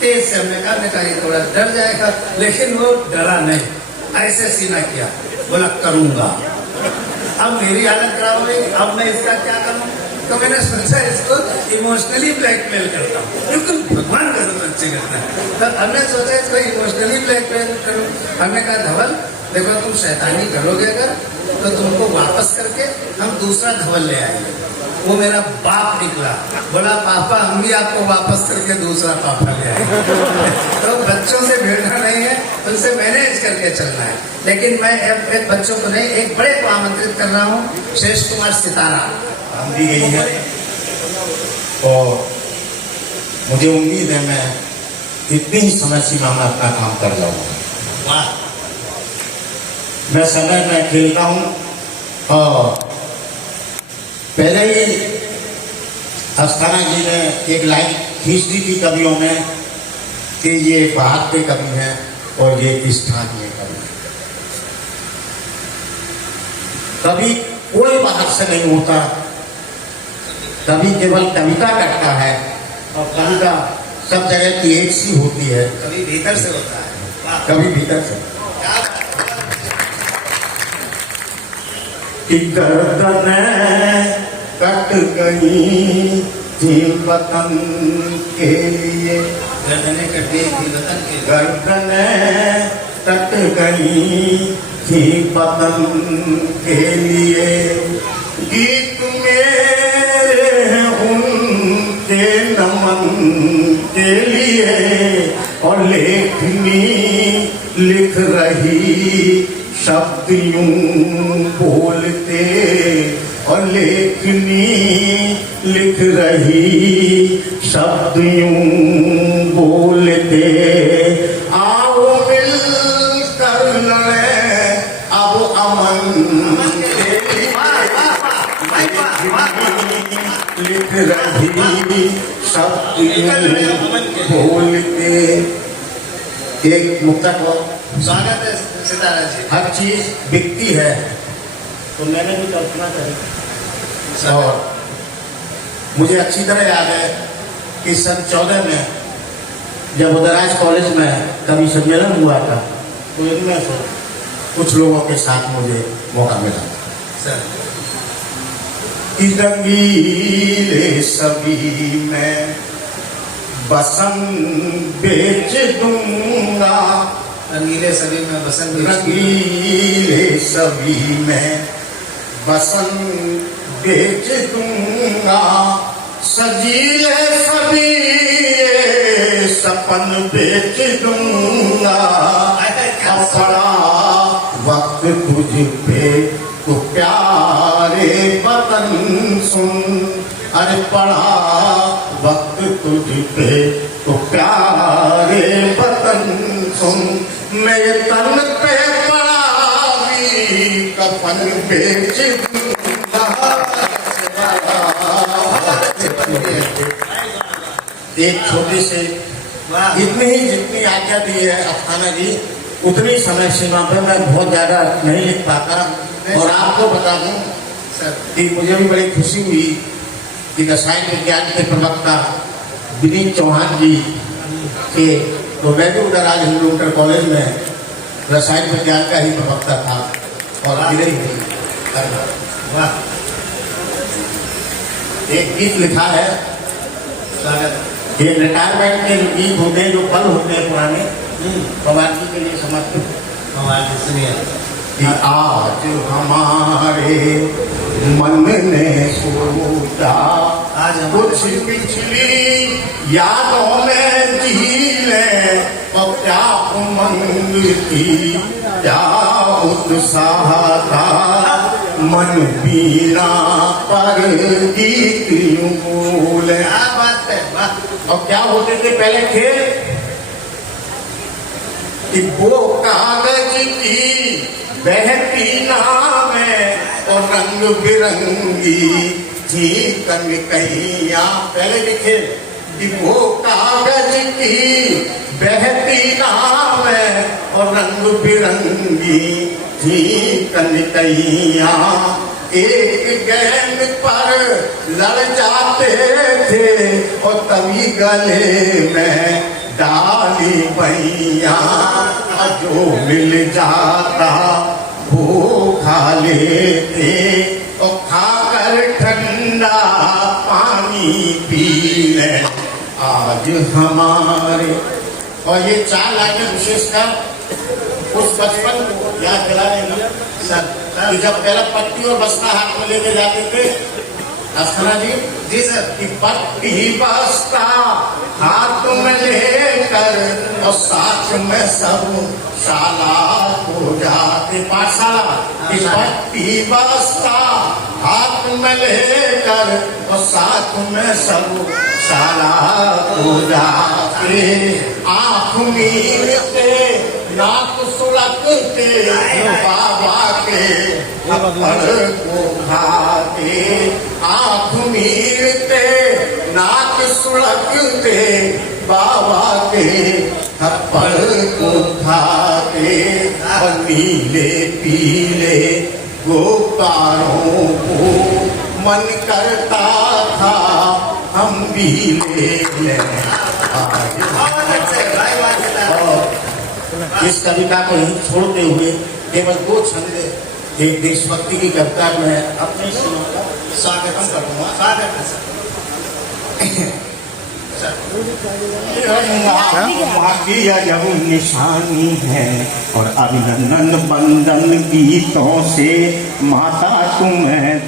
तेज से हमने कहा ये थोड़ा डर जाएगा, लेकिन वो डरा नहीं, ऐसे सीना किया, बोला करूंगा। अब मेरी हालत खराब हो गई, अब मैं इसका क्या करूं। तो मैंने सोचा इसको इमोशनली ब्लैकमेल करता हूँ, बिल्कुल भगवान का सब अच्छे करता है। तो हमने सोचा इसको इमोशनली ब्लैकमेल करूँ। हमने कहा धवल देखो तुम शैतानी करोगे अगर तो तुमको वापस करके हम दूसरा धवल ले आएंगे। वो मेरा बाप निकला, बोला पापा हम भी आपको वापस करके दूसरा पापा ले आएंगे। तो बच्चों से भिड़ना नहीं है, उनसे मैनेज करके चलना है। लेकिन मैं एक बच्चों को नहीं, एक बड़े को आमंत्रित कर रहा हूँ, श्रेष्ठ कुमार सितारा हम दी गई है और मुझे उम्मीद है मैं इतनी ही समय सीमा में अपना काम कर जाऊंगा। वाह, मैं समय में खेलता हूँ और पहले ही अस्थाना जी ने एक लाइन खींच दी थी कवियों में कि ये बाहर के कवि हैं और ये स्थानीय कवि हैं। कभी कोई बाहर से नहीं होता, कभी केवल कविता करता है और कविता सब जगह की एक सी होती है, कभी भीतर से होता है। वाह, कभी भीतर से। क्या बात है। कि गर्दन कट गई थी वतन के लिए, गर्दनें कटी थी वतन के लिए, गर्दन कट गई थी वतन के लिए, गीत मेरे हैं उनके नमन के लिए, और लेखनी लिख रही शब्द यूं बोलते, और लेखनी लिख रही शब्द यूं बोलते, आओ मिल कर लड़े अब अमन के लिए, लिख रही शब्द यूं बोलते। एक मुक्तक हो, स्वागत है सितारा जी। हर चीज बिकती है, तो मैंने भी कल्पना करी और मुझे अच्छी तरह याद है कि सन 14 में जब उदयराज कॉलेज में कवि सम्मेलन हुआ था, तो इनमें से कुछ लोगों के साथ मुझे मौका मिला। कि रंगीले सभी में बसंत बेच दूंगा, रंगीले सभी में बसंत बेच दूंगा, रंगीले सभी में बसंत बेच दूंगा, सजीले सभी ये सपन बेच दूंगा, अपना वक्त तुझ पे तो प्यारे वतन सुन, अरे पड़ा वक्त तुझ पे तो प्यारे वतन सुन, मेरे तन पे पड़ा भी कफन बेच दूंगा। एक छोटी से इतनी ही जितनी आज्ञा दी है अस्थाना जी, उतनी समय सीमा पर मैं बहुत ज्यादा नहीं लिख पाता। और आपको बता दूं कि मुझे भी बड़ी खुशी हुई कि रसायन विज्ञान के प्रवक्ता विनीत चौहान जी के, तो मैं भी उदयराज हिंदू इंटर कॉलेज में रसायन विज्ञान का ही प्रवक्ता था और मिले ही वाह, एक गीत लिखा है, ये रिटायरमेंट के गीत होते हैं जो पल होते हैं पुराने, भगवान जी के लिए समर्पित। सुनिए। कि आज हमारे मन ने सोचा, आज कुछ पिछली यादों में जी ले, और क्या उमंग थी क्या उत्साह था, मन बीना पर गीत यूं बोले। क्या बात है, वाह। और क्या होते थे पहले खेल, कि वो कागज की बहती नावें और रंग बिरंगी थी कनकैया, पहले लिखे कि वो कागज की बहती नावें और रंग बिरंगी थी कनकैया, एक गेंद पर लड़ जाते थे और तभी गले में डाली मैया, जो मिल जाता वो खा लेते और खाकर ठंडा पानी पी ले आज हमारे। और ये 4 लाइनें विशेषकर उस बचपन को याद दिला देना सर कि जब पहला पट्टी और बस्ता हाथ में लेके जाते थे अस्थना जी सर कि पट्टी बस्ता हाथ में लेकर और साथ में सब शाला को जाते पाठशाला कि पट्टी बस्ता हाथ में लेकर और साथ में सब शाला को जाते। आँख मीरते नाक सुलगते बाबा के थप्पड़ को खाते। आँख मीरते नाक सुलगते बाबा के थप्पड़ को खाते। और नीले पीले गोपारों को मन करता था हम भी ले लें आज। इस कविता को ही छोड़ते हुए केवल 2 छंद एक देशभक्ति की कविता में अपने स्वागतम करूंगा। माफी जब निशानी है और अभिनंदन बंदन गीतों से माता तुम्हें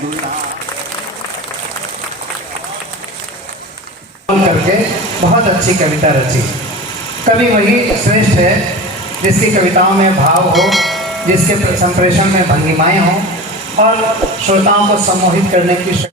करके बहुत अच्छी कविता रची। कवि वही श्रेष्ठ है जिसकी कविताओं में भाव हो, जिसके संप्रेषण में भंगिमाएं हों और श्रोताओं को सम्मोहित करने की